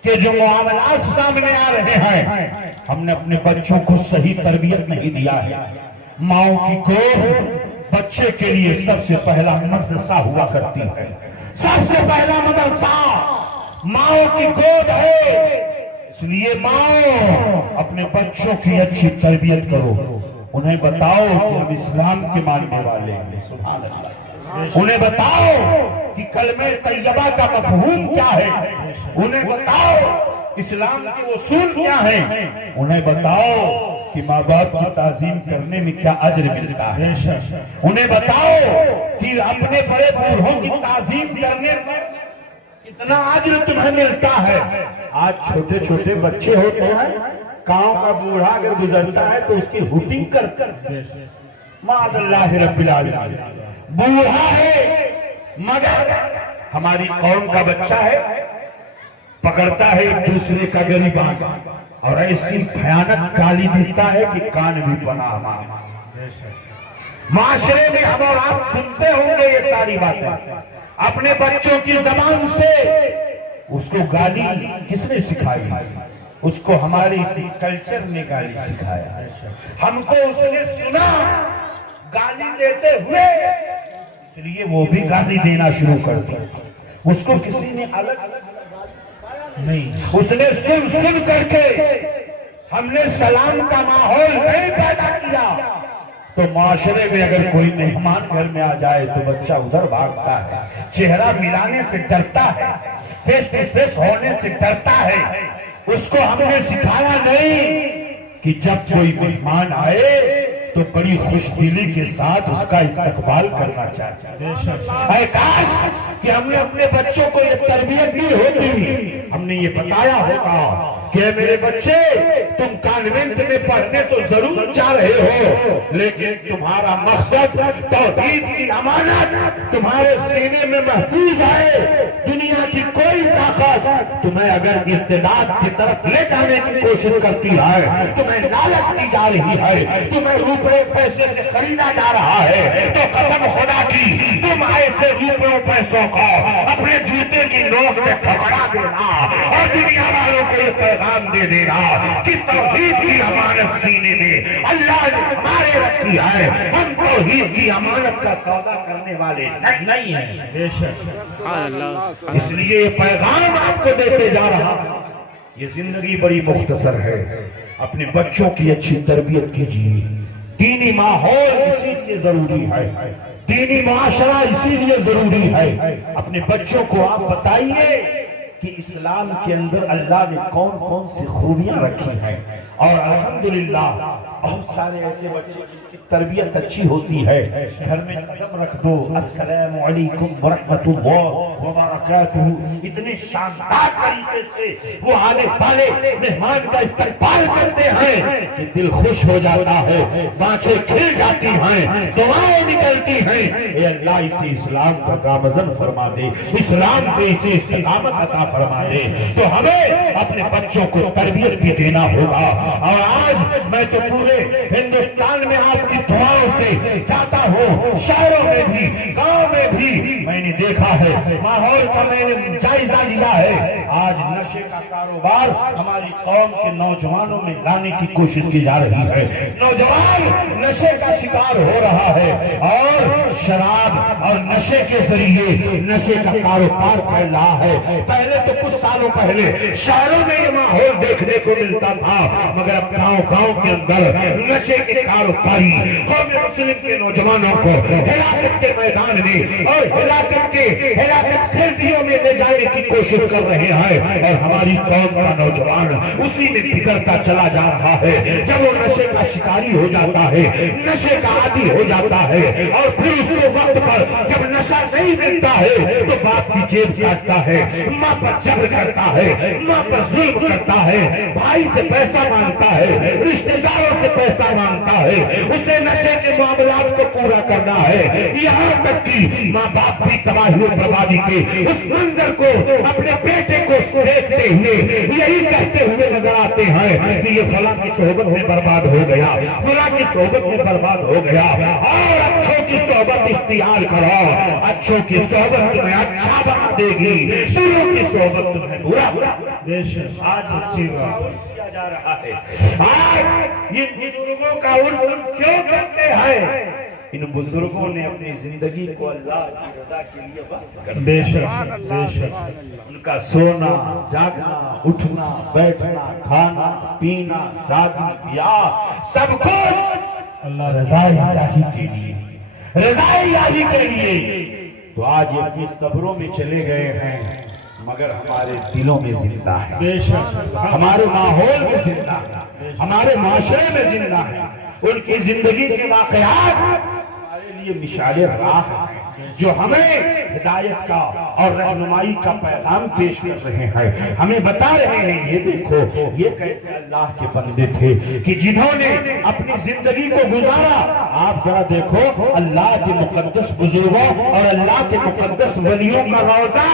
کہ جو معاملات سامنے آ رہے ہیں، ہم نے اپنے بچوں کو صحیح تربیت نہیں دیا ہے۔ ماؤں کی گود بچے کے لیے سب سے پہلا مدرسہ ہوا کرتی ہے۔ سب سے پہلا مدرسہ ماؤں کی گود ہے۔ اس لیے ماؤں اپنے بچوں کی اچھی تربیت کرو، انہیں بتاؤ کہ ہم اسلام کے ماننے والے ہیں، سبحان اللہ۔ انہیں بتاؤ کہ کلمہ طیبہ کا مفہوم کیا ہے، انہیں بتاؤ اسلام کے اصول کیا ہیں، انہیں بتاؤ کہ ماں باپ کی تعظیم کرنے میں کیا اجر ملتا ہے، انہیں بتاؤ کہ اپنے بڑے بوڑھوں کی تعظیم کرنے میں کتنا اجر تمہیں ملتا ہے۔ آج چھوٹے چھوٹے بچے ہوتے ہیں، گاؤں کا بوڑھا اگر گزرتا ہے تو اس کی ہوٹنگ کر معاذ اللہ رب العالمین۔ بوڑھا ہے مگر ہماری قوم کا بچہ ہے، پکڑتا ہے ایک دوسرے کا گریبان اور ایسی بھیانک گالی دیتا ہے کہ کان بھی پناہ مانگے۔ معاشرے میں ہم اور آپ سنتے ہوں گے یہ ساری باتیں۔ اپنے بچوں کی زبان سے اس کو گالی کس نے سکھائی؟ اس کو ہمارے اسی کلچر نے گالی سکھایا۔ ہم کو اس نے سنا گالی دیتے ہوئے، اس لیے وہ بھی گالی دینا شروع کر دیا۔ اس کو کسی نے الگ نہیں، اس نے سن کر کے ہم نے سلام کا ماحول نہیں پیدا کیا۔ تو معاشرے میں اگر کوئی مہمان گھر میں آ جائے تو بچہ ادھر بھاگتا ہے، چہرہ ملانے سے ڈرتا ہے، فیس ٹو فیس ہونے سے ڈرتا ہے۔ اس کو ہم نے سکھایا نہیں کہ جب کوئی مہمان آئے تو بڑی خوش دلی کے ساتھ اس کا استقبال کرنا چاہیے۔ اے کاش کہ ہم نے اپنے بچوں کو یہ تربیت دی ہوتی، ہم نے یہ بتایا ہوگا کہ میرے بچے تم کانوینٹ میں پڑھنے تو ضرور چاہ رہے ہو، لیکن تمہارا مقصد توحید کی امانت تمہارے سینے میں محفوظ ہے۔ دنیا کی کوئی طاقت تمہیں اگر ارتداد کی طرف لے جانے کی کوشش کرتی ہے، تمہیں لالچ دی جا رہی ہے، تمہیں روپے پیسے سے خریدا جا رہا ہے، تو قسم خدا کی تم ایسے روپے پیسوں کو اپنے جوتے کی نوک سے پکڑا دینا اور دنیا والوں کو یہ پیغام دے دینا کہ توحید کی امانت سینے میں اللہ نے ہمارے رکھی ہے، ہم توحید کی امانت کا سودا کرنے والے نہیں ہیں۔ بے شک اس لیے یہ پیغام آپ کو دیتے جا رہا۔ یہ زندگی بڑی مختصر ہے، اپنے بچوں کی اچھی تربیت کیجیے۔ دینی ماحول اسی لیے ضروری ہے، دینی معاشرہ اسی لیے ضروری ہے۔ اپنے بچوں کو آپ بتائیے کہ اسلام کے اندر اللہ نے کون کون سی خوبیاں رکھی ہیں، اور الحمدللہ بہت سارے ایسے بچے کی تربیت اچھی ہوتی ہے، گھر میں قدم رکھ دو السلام علیکم ورحمۃ اللہ وبرکاتہ، اتنے شاندار طریقے سے وہ آنے والے مہمان کا استقبال کرتے ہیں کہ دل خوش ہو جاتا ہے، بانچیں کھل جاتی ہیں، دعائیں نکلتی ہیں۔ اے اللہ اسے اسلام کا گامزن فرما دے، اسلام پہ اسے استقامت عطا فرما دے۔ تو ہمیں اپنے بچوں کو تربیت بھی دینا ہوگا، اور آج میں تو پورے ہندوستان میں آپ کی دعاؤں سے چاہتا ہوں، شہروں میں بھی گاؤں میں بھی میں نے دیکھا ہے، ماحول کا میں نے جائزہ لیا ہے، آج نشے کا کاروبار ہماری قوم کے نوجوانوں میں لانے کی کوشش کی جا رہی ہے، نوجوان نشے کا شکار ہو رہا ہے اور شراب اور نشے کے ذریعے نشے کا کاروبار پھیل رہا ہے۔ پہلے تو کچھ سالوں پہلے شہروں میں یہ ماحول دیکھنے کو ملتا تھا، مگر اب گاؤں گاؤں کے اندر نشے کے کاروباری قوم مسلم کے نوجوانوں کو ہلاکت کے میدان میں اور ہلاکت خیزیوں میں لے جانے کی کوشش کر رہے ہیں، اور ہماری قوم کا نوجوان اسی میں بگڑتا چلا جا رہا ہے۔ جب وہ نشے کا شکاری ہو جاتا ہے، نشے کا عادی ہو جاتا ہے، اور پھر اس کو وقت پر جب نشہ نہیں ملتا ہے تو باپ کی جیب کاٹتا ہے، ماں پر جبر کرتا ہے، ماں پر ظلم کرتا ہے، بھائی سے پیسہ مانگتا ہے، رشتہ داروں سے پیسہ مانگتا ہے، اسے نشے کے معاملات کو پورا کرنا ہے، یہاں تک کہ ماں باپ بھی تباہی و بربادی کے اس منظر کو اپنے بیٹے کو دیکھتے ہوئے یہی کہتے ہوئے نظر آتے ہیں کہ یہ فلاں کی صحبت میں برباد ہو گیا، فلاں کی صحبت میں برباد ہو گیا۔ اور اچھوں کی صحبت اختیار کرو، اچھوں کی صحبت تمہیں اچھا بنا دے گی، بروں کی صحبت تمہیں برا۔ آج اچھی بات کیا جا رہا ہے، آج یہ بزرگوں کا عرس کیوں کرتے ہیں؟ ان بزرگوں نے اپنی زندگی کو اللہ کی رضا کے لیے وقف کر دیا۔ ان کا سونا، جاگنا، اٹھنا، بیٹھنا، کھانا، پینا، شادی، بیاہ، سب کچھ اللہ رضا الہی کے لیے، رضا الہی کے لیے۔ تو آج یہ اپنی قبروں میں چلے گئے ہیں، مگر ہمارے دلوں میں زندہ ہے، ہمارے ماحول میں زندہ ہے، ہمارے معاشرے میں زندہ ہے۔ ان کی زندگی کے واقعات ہمارے لیے مشعل راہ ہیں جو ہمیں ہدایت کا اور رہنمائی کا پیغام پیش کر رہے ہیں، ہمیں بتا رہے ہیں یہ دیکھو یہ کیسے اللہ کے بندے تھے کہ جنہوں نے اپنی زندگی کو گزارا۔ آپ ذرا دیکھو اللہ کے مقدس بزرگوں اور اللہ کے مقدس ولیوں کا روضہ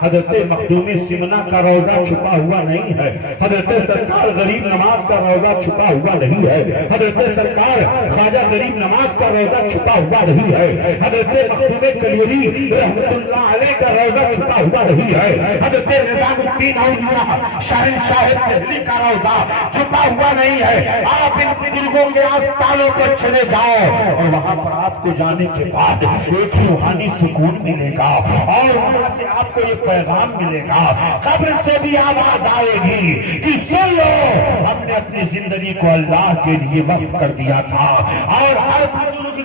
حضرت مخدوم سمنا کا روضہ چھپا ہوا نہیں ہے، حضرت سرکار غریب نواز کا روضہ چھپا ہوا نہیں ہے، حضرت سرکار خواجہ غریب نواز کا روضہ چھپا ہوا نہیں ہے، حضرت مخدوم کلیری رحمت اللہ علیہ کا روضہ چھپا ہوا نہیں ہے، حضرت نظام الدین اولیاء شہنشاہ دہلی کا روضہ چھپا ہوا نہیں ہے۔ آپ ان بزرگوں کے آستانوں پر چلے جاؤ اور وہاں پر آپ کو جانے کے بعد ایک روحانی سکون ملے گا، اور وہاں سے آپ کو یہ پیغام ملے گا، قبر سے بھی آواز آئے گی کہ سن لو ہم نے اپنی زندگی کو اللہ کے لیے وقف کر دیا تھا۔ اور ہر بزرگ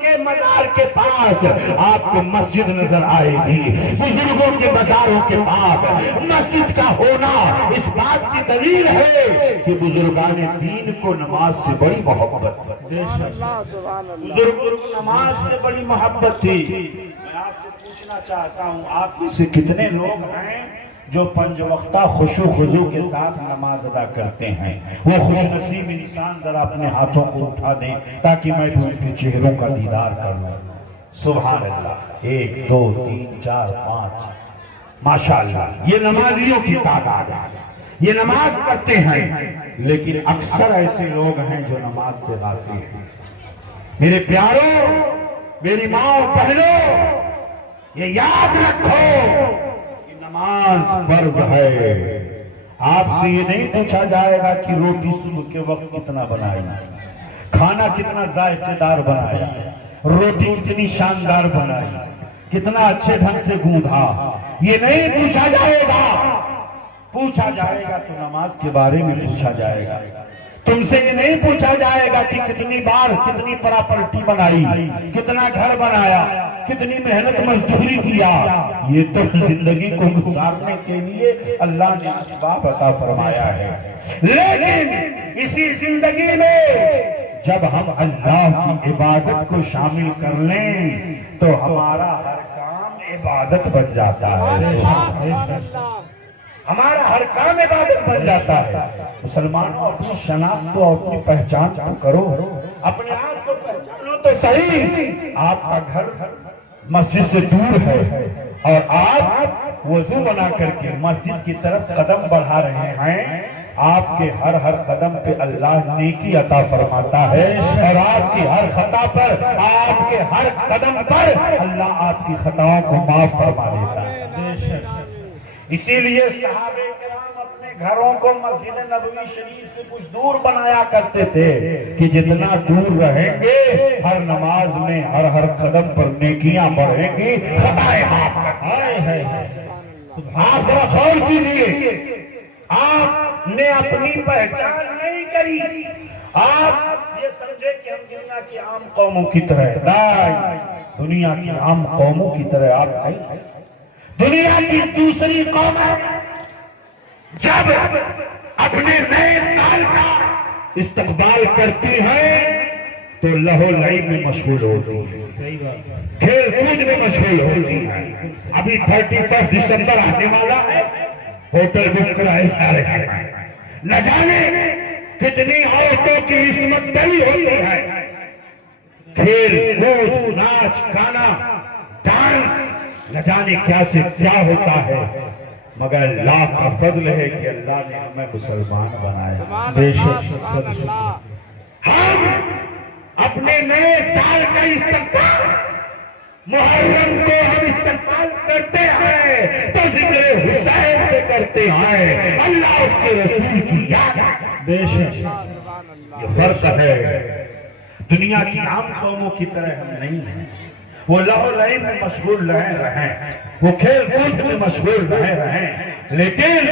کے مزار کے پاس آپ کو مسجد نظر آئے گی، بزرگوں کے مزاروں کے پاس مسجد کا ہونا اس بات کی دلیل ہے کہ بزرگان دین کو نماز سے بڑی محبت، بزرگوں کو نماز سے بڑی محبت تھی۔ میں آپ سے پوچھنا چاہتا ہوں آپ میں سے کتنے لوگ ہیں جو پنج وقتہ خشوع خضوع کے ساتھ نماز ادا کرتے ہیں؟ وہ خوش نصیب انسان ذرا اپنے ہاتھوں کو اٹھا دیں تاکہ میں بھی ان کے چہروں کا دیدار کروں۔ سبحان اللہ، 1 2 3 4 5 ماشاءاللہ، یہ نمازیوں کی تعداد ہے، یہ نماز پڑھتے ہیں، لیکن اکثر ایسے لوگ ہیں جو نماز سے غافل ہیں۔ میرے پیاروں، میری ماں بہنوں، یہ یاد رکھو کہ نماز فرض ہے۔ آپ سے یہ نہیں پوچھا جائے گا کہ روٹی صبح کے وقت کتنا بنائی، کھانا کتنا ذائقہ دار بنایا، روٹی کتنی شاندار بنائی، کتنا اچھے ڈھنگ سے گوندھا، یہ نہیں پوچھا جائے گا۔ پوچھا جائے گا تو نماز کے بارے میں پوچھا جائے گا۔ تم سے یہ نہیں پوچھا جائے گا کہ کتنی بار کتنی پراپرٹی بنائی، کتنا گھر بنایا، کتنی محنت مزدوری کیا۔ یہ تو زندگی کو گزارنے کے لیے اللہ نے اسباب عطا فرمایا ہے، لیکن اسی زندگی میں جب ہم اللہ کی عبادت کو شامل کر لیں تو ہمارا ہر کام عبادت بن جاتا ہے، ہمارا ہر کام عبادت بن جاتا ہے۔ مسلمانوں اپنی شناخت اور اپنی پہچان تو کرو، اپنے آپ کو پہچانو تو صحیح۔ آپ کا گھر مسجد سے دور ہے اور آپ وضو بنا کر کے مسجد کی طرف قدم بڑھا رہے ہیں آپ کے ہر ہر قدم پہ اللہ نیکی عطا فرماتا ہے، اور آپ کی ہر خطا پر، آپ کے ہر قدم پر اللہ آپ کی خطاؤں کو معاف فرما دیتا ہے۔ اسی لیے صحابہ کرام اپنے گھروں کو مسجد نبوی شریف سے کچھ دور بنایا کرتے تھے کہ جتنا دور رہیں گے ہر نماز میں ہر ہر قدم پر نیکیاں بڑھیں گی، خطائیں معاف کریں۔ آپ ذرا غور کیجئے، آپ نے اپنی پہچان نہیں کری، آپ یہ سمجھے کہ ہم دنیا کی عام قوموں کی طرح، نہیں، دنیا کی عام قوموں کی طرح آپ نہیں۔ دنیا کی دوسری قومیں جب اپنے نئے سال کا استقبال کرتی ہیں تو لہو لعب میں مشغول ہوتی ہے، کھیل کود میں مشغول ہوتی ہے۔ ابھی 31 دسمبر آنے والا ہے، ہوٹل بک کرائے جا رہے ہیں، نہ جانے کتنی عورتوں کی عصمت دری ہوتی ہے، کھیل کود، ناچ گانا، ڈانس، نہ جانے کیا سے کیا ہوتا ہے، مگر اللہ کا فضل ہے کہ اللہ نے ہمیں مسلمان بنایا۔ بے شک سب شکر۔ ہم اپنے نئے سال کا استقبال، محرم کو ہم استقبال کرتے ہیں تو ذکر حسین سے کرتے ہیں، اللہ اس کے رسول کی یاد ہے۔ بے شک یہ فرق ہے، دنیا کی عام قوموں کی طرح ہم نہیں ہیں۔ وہ لہو لعب میں مشغول رہیں، وہ کھیل کود میں مشغول رہیں، لیکن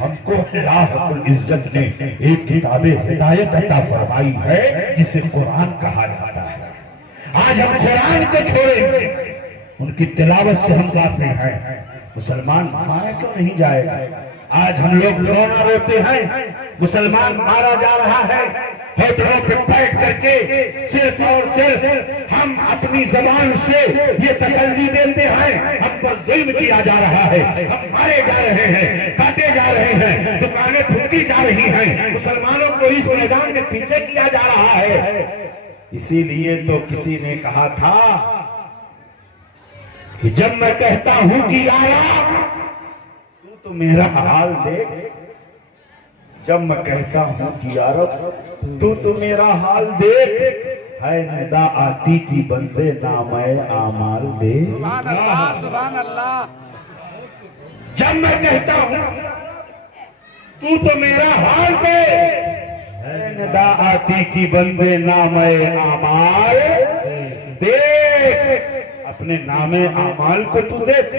ہم کو اللہ رب العزت نے ایک کتاب ہدایت عطا فرمائی ہے جسے قرآن کہا جاتا ہے۔ آج ہم قرآن کو چھوڑیں، ان کی تلاوت سے ہم غافل ہیں۔ مسلمان مارا کیوں نہیں جائے گا؟ آج ہم لوگ رونا روتے ہیں، مسلمان مارا جا رہا ہے، ہوٹلوں پہ بیٹھ کر کے صرف اور صرف ہم اپنی زبان سے یہ تسلی دیتے ہیں ہم پر ظلم کیا جا رہا ہے، ہم مارے جا رہے ہیں، کاٹے جا رہے ہیں، دکانیں پھونکی جا رہی ہیں، مسلمانوں کو اس میدان میں پیچھے کیا جا رہا ہے۔ اسی لیے تو کسی نے کہا تھا کہ جب میں کہتا ہوں کہ یارا تو میرا حال دیکھ، جب میں کہتا ہوں کہ یارا تو میرا حال دیکھ، ہے ندا آتی کی بندے نامہ اعمال دے۔ سبحان اللہ، سبحان اللہ۔ جب میں کہتا ہوں تو میرا حال دے، ہے ندا آتی کی بندے نامہ اعمال دیکھ۔ اپنے نام اعمال کو تو دیکھ،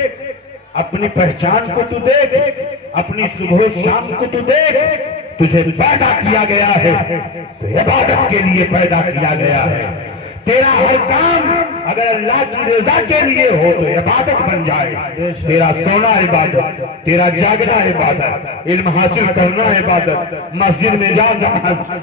اپنی پہچان کو تو دیکھ، اپنی صبح و شام کو تو دیکھ۔ تجھے پیدا کیا گیا ہے تو عبادت کے لیے پیدا کیا گیا ہے۔ تیرا ہر کام اگر اللہ کی رضا کے لیے ہو تو عبادت بن جائے۔ تیرا سونا عبادت، تیرا جاگنا عبادت، علم حاصل کرنا عبادت، مسجد میں جانا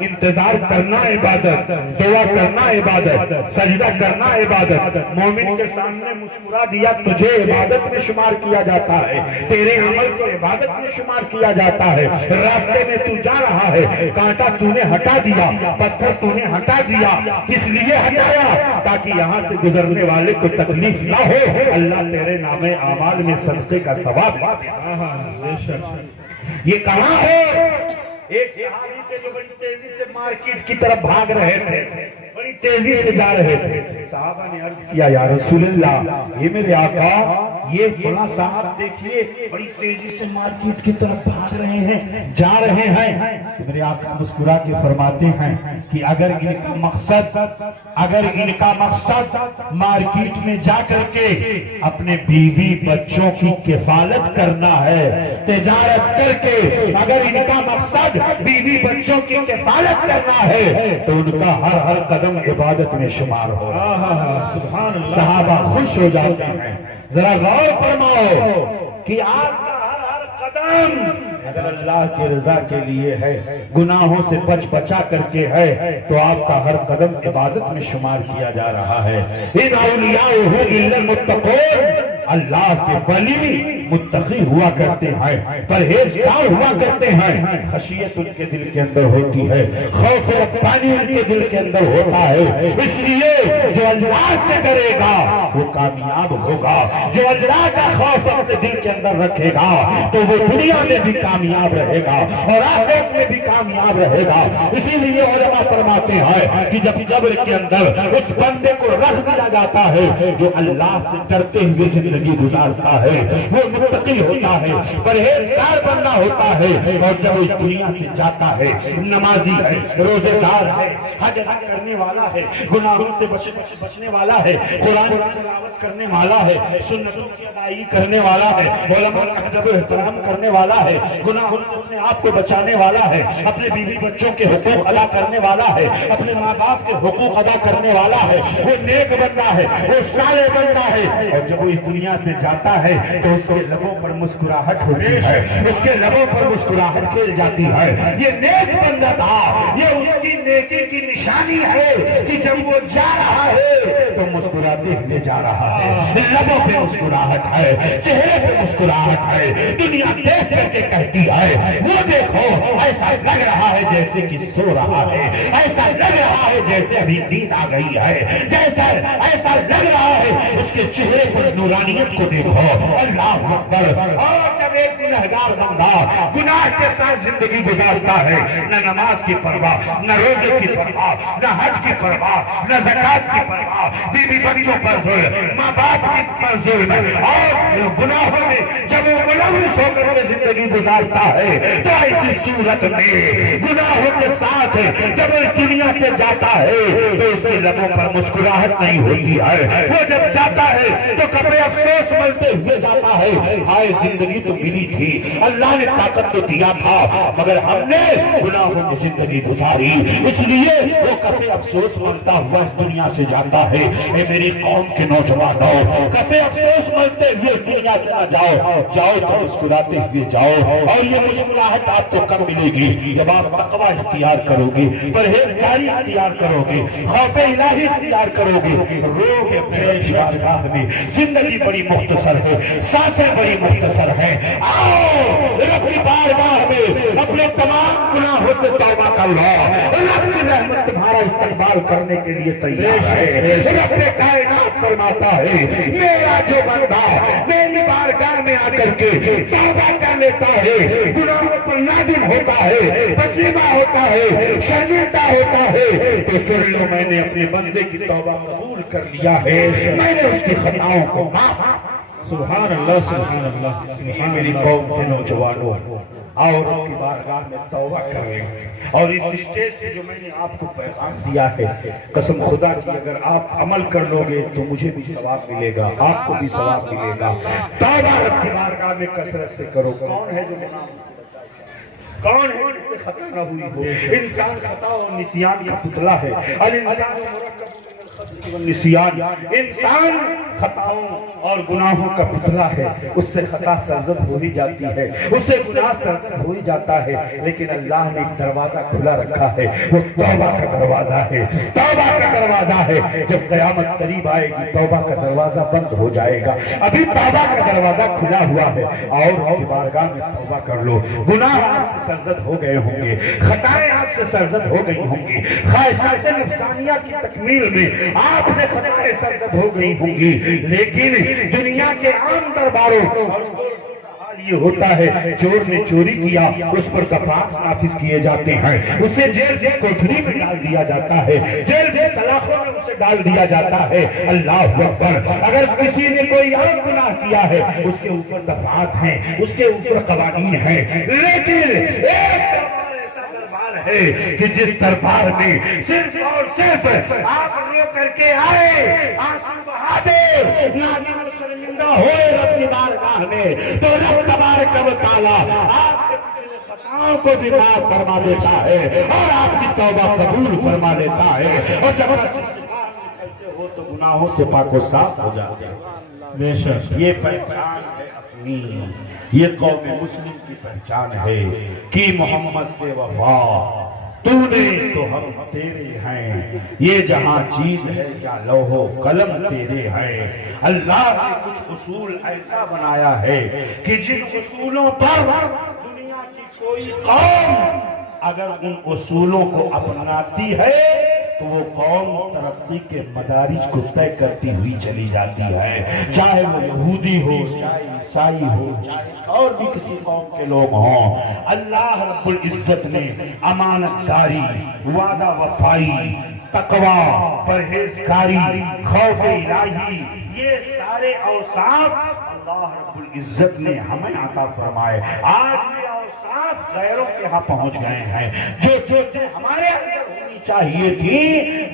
انتظار کرنا عبادت، دعا کرنا عبادت، سجدہ کرنا عبادت، مومن کے سامنے مسکرا دیا تجھے عبادت میں شمار کیا جاتا ہے، تیرے عمل کو عبادت میں شمار کیا جاتا ہے۔ راستے میں تو جا رہا ہے، کانٹا تو نے ہٹا دیا، پتھر تو نے ہٹا دیا، کس لیے ہٹایا؟ تاکہ یہاں سے گزرنے والے کو تکلیف نہ ہو، اللہ تیرے نام اعمال میں صدقے کا ثواب دے۔ یہ کہاں ہے؟ ایک صحابی تھے جو بڑی تیزی سے مارکیٹ کی طرف بھاگ رہے تھے، بڑی تیزی سے جا رہے تھے۔ صحابہ نے عرض کیا یا رسول اللہ، یہ میرے آقا، یہ فلاں صاحب دیکھیے بڑی تیزی سے مارکیٹ کی طرف بھاگ رہے ہیں، جا رہے ہیں۔ میرے آقا مسکرا کے فرماتے ہیں کہ اگر ان کا مقصد مارکیٹ میں جا کر کے اپنے بیوی بچوں کی کفالت کرنا ہے، تجارت کر کے اگر ان کا مقصد بیوی بچوں کی کفالت کرنا ہے تو ان کا ہر ہر قدم عبادت میں شمار ہو۔ صحابہ خوش ہو جاتے ہیں۔ ذرا غور فرماؤ کہ آپ کا ہر ہر قدم اگر اللہ کی رضا کے لیے ہے، گناہوں سے بچا کر کے ہے، تو آپ کا ہر قدم عبادت میں شمار کیا جا رہا ہے۔ ان اولیاء الا المتقون، اللہ کے ولی متقی ہوا کرتے ہیں، پرہیزگار ہوا کرتے ہیں، خشیت ان کے دل کے اندر ہوتی ہے، خوف ربانی ان کے دل کے اندر ہوتا ہے۔ اس لیے جو اللہ سے ڈرے گا وہ کامیاب ہوگا، جو اللہ کا خوف اپنے دل کے اندر رکھے گا تو وہ دنیا میں بھی کامیاب رہے گا اور آخرت میں بھی کامیاب رہے گا۔ اسی لیے علماء فرماتے ہیں کہ جب قبر کے اندر اس بندے کو رکھ دیا جاتا ہے جو اللہ سے ڈرتے ہوئے زندگی گزارتا ہے، وہ متقی ہوتا ہے، پرہیزگار بندہ ہوتا ہے، اور جب اس دنیا سے جاتا ہے نمازی ہے، روزے دار ہے، حج ادا کرنے والا ہے، گناہوں سے بچنے والا ہے، قرآن کی تلاوت کرنے والا ہے، سنتوں کی ادائیگی کرنے والا ہے، علماء کا ادب و احترام کرنے والا ہے، گناہوں سے اپنے آپ کو بچانے والا ہے، اپنے بیوی بچوں کے حقوق ادا کرنے والا ہے، اپنے ماں باپ کے حقوق ادا کرنے والا ہے، وہ نیک بندہ ہے، وہ صالح بندہ ہے، اور جب وہ اس دنیا سے جاتا ہے تو اس کے لبوں پر مسکراہٹ ہوتی ہے، اس کے لبوں پر مسکراہٹ کھیل جاتی ہے۔ یہ نیک بندہ تھا، یہ اس کی نیکی کی نشانی ہے کہ جب وہ جا رہا ہے تو مسکراتے ہوئے جا رہا ہے، لبوں پہ مسکراہٹ ہے، چہرے پہ مسکراہٹ ہے، دنیا دیکھ کر کے کہتی ہے وہ دیکھو ایسا لگ رہا ہے جیسے کہ سو رہا ہے، ایسا لگ رہا ہے جیسے ابھی نیند آ گئی ہے، جیسا ایسا لگ رہا ہے اس کے چہرے پر نورانیت کو دیکھو۔ اللہ اکبر۔ اور جب ایک گنہگار بندہ گناہ کے ساتھ زندگی گزارتا ہے، نہ نماز کی پرواہ، نہ روزے کی پرواہ، نہ حج کی پرواہ، نہ زکات کی پرواہ، بیوی بچوں پر ظلم، ماں باپ پر ظلم، اور گناہوں میں جب وہ ملوث ہو کر کے زندگی گزارتا ہے تو ایسی صورت میں گناہوں کے ساتھ جب اس دنیا سے جاتا ہے تو اس کے لبوں پر مسکراہٹ نہیں ہوتی ہے، وہ جب جاتا ہے تو کپڑے افسوس ملتے ہوئے جاتا ہے، ہائے زندگی تو ملی تھی، اللہ نے طاقت تو دیا تھا مگر ہم نے گناہوں میں زندگی گزاری، اس لیے وہ کپڑے افسوس ملتا ہوا اس دنیا سے جاتا ہے۔ اے میری قوم کے نوجوانوں، کپڑے افسوس ملتے ہوئے دنیا سے نہ جاؤ، جاؤ تو مسکراتے ہوئے جاؤ، اور یہ مسکراہٹ آپ کو کب ملے گی؟ جب آپ تقوی اختیار کرو گے، پرہیزگاری اختیار کرو گے، خوف الہی اختیار کرو گے، رو کے پیش بارگاہ میں زندگی بڑی مختصر ہے، سانسیں بڑی مختصر ہیں، آؤ رب کی بارگاہ میں اپنے تمام گناہوں سے توبہ کر لو، رب کی رحمت تمہارا استقبال کرنے کے لیے تیار ہے۔ رب کائنات فرماتا ہے میرا جو بندہ میری بارگاہ میں آ کر کے توبہ کر لیتا ہے، گناہوں پر نادم ہوتا ہے، پشیمہ ہوتا ہے، شرمندہ ہوتا ہے، تو سن لو میں نے اپنے بندے کی توبہ قبول کر لیا ہے، میں نے اس کی خطاؤں کو معاف۔ سبحان اللہ، سبحان اللہ، یہ میری قوم کے نوجوانوں اور رب کی بارگاہ میں توبہ کر رہے ہیں، اور اس اسٹیج سے جو میں نے آپ کو پیغام دیا ہے، قسم خدا کی اگر آپ عمل کر لو گے تو مجھے بھی ثواب ملے گا، آپ کو بھی ثواب ملے گا۔ توبہ رب کی بارگاہ میں کثرت سے کرو۔ کون ہے جو گناہ سے بچا ہے؟ کون ہے جس سے خطا نہ ہوئی ہو؟ انسان خطا اور نسیان کا پتلا ہے، الانسان مرکب من الخطأ والنسیان، انسان خطاؤں اور گناہوں کا پتلا ہے، اس سے خطا سرزد ہو ہی جاتی ہے، اس سے گناہ سرزد ہو ہی جاتا ہے، لیکن اللہ نے ایک دروازہ کھلا رکھا ہے، وہ توبہ کا دروازہ ہے، توبہ کا دروازہ ہے۔ جب قیامت قریب آئے گی توبہ کا دروازہ بند ہو جائے گا، ابھی توبہ کا دروازہ کھلا ہوا ہے، اور بارگاہ میں توبہ کر لو۔ گناہ آپ سے سرزد ہو گئے ہوں گے، خطائیں آپ سے سرزد ہو گئی ہوں گی، خواہشات نفسانیہ کی تکمیل میں آپ سے خطائیں سرزد ہو گئی ہوں گی، لیکن دنیا کے عام درباروں اور یہ ہوتا ہے چور نے چوری کیا اس پر کفارات نافذ کیے جاتے ہیں، اسے جیل کوٹھری میں ڈال دیا جاتا ہے، جیل سلاخوں میں اسے ڈال دیا جاتا ہے۔ اللہ اکبر۔ اگر کسی نے کوئی اور گناہ کیا ہے اس کے اوپر دفعات ہیں، اس کے اوپر قوانین ہیں، لیکن ایک ہے کہ جس دربار میں صرف اور صرف آپ رو کر کے آئے، آنسو بہا دے، نادم و شرمندہ ہوئے رب کی بارگاہ میں، تو رب تبارک و تعالی آپ کے پچھلے خطاؤں کو بھی معاف فرما دیتا ہے اور آپ کی توبہ قبول فرما لیتا ہے، اور جب نکلتے ہو تو گناہوں سے پاک و صاف ہو جاتے ہیں۔ بے شک یہ پہچان ہے اپنی، یہ قوم مسلم کی پہچان ہے کہ محمد سے وفا، تو نے تو ہم تیرے ہیں، یہ جہاں چیز ہے کیا لوح و قلم تیرے ہیں۔ اللہ نے کچھ اصول ایسا بنایا ہے کہ جن اصولوں پر دنیا کی کوئی قوم اگر ان اصولوں کو اپناتی ہے تو وہ قوم ترقی کے مدارج کو طے کرتی ہوئی چلی جاتی ہے، چاہے وہ یہودی ہو، چاہے عیسائی ہو، چاہے اور بھی کسی قوم کے لوگ ہوں۔ اللہ رب العزت نے امانت داری، وعدہ وفائی، تقوی، پرہیزگاری، خوف الہی، یہ سارے اوصاف اللہ رب العزت نے ہمیں عطا فرمائے۔ آج یہ اوصاف غیروں کے ہاں پہنچ گئے ہیں، جو چیزیں ہمارے اندر ہونی چاہیے تھی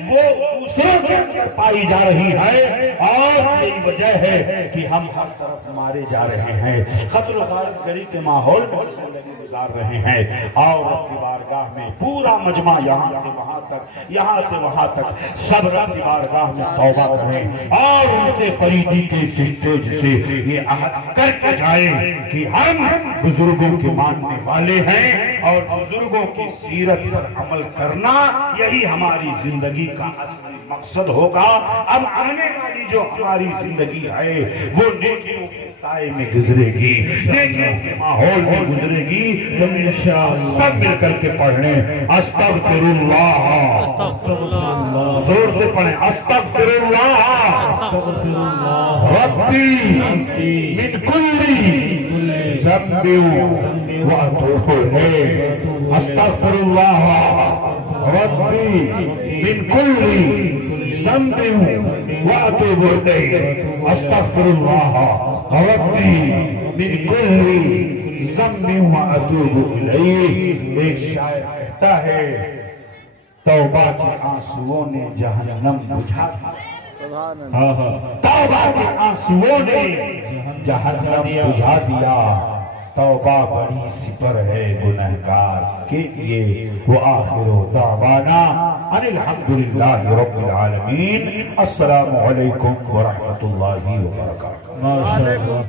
وہ دوسروں کے اندر پائی جا رہی ہے، اور یہی وجہ ہے کہ ہم ہر طرف مارے جا رہے ہیں، قتل و غارت گری کے ماحول میں زندگی گزار رہے ہیں، اور رب کی بارگاہ میں پورا مجمع یہاں سے وہاں تک، یہاں سے وہاں تک سب رب کی بارگاہ میں توبہ کریں، اور ان سے فریدی کے اسٹیج سے یہ عہد کر کے جائیں کہ ہم بزرگوں کے ماننے والے ہیں، اور بزرگوں کی سیرت پر عمل کرنا یہی ہماری زندگی کا اصل مقصد ہوگا۔ اب آنے والی جو ہماری زندگی ہے وہ نیکیوں کے سائے میں گزرے گی، نیکیوں کے ماحول میں گزرے گی۔ تو انشاءاللہ سب مل کر کے پڑھ لیں استغفر اللہ، زور سے پڑھیں استغفر اللہ ربی من کل ذنب واتوب الیہ، استغفر اللہ ربی من کل ذنب واتوب الیہ، استغفر اللہ ربی من کل ذنب واتوب الیہ۔ ایک شاعر کہتا ہے توبہ کے آنسوؤں نے جہنم بجھا دیا، توبہ کے آنسوؤں نے جہنم بجھا دیا، توبہ بڑی سپر ہے گنہگار کے لیے، وآخر دعوانا ان الحمدللہ رب العالمین۔ السلام علیکم ورحمۃ اللہ وبرکاتہ۔ ماشاءاللہ۔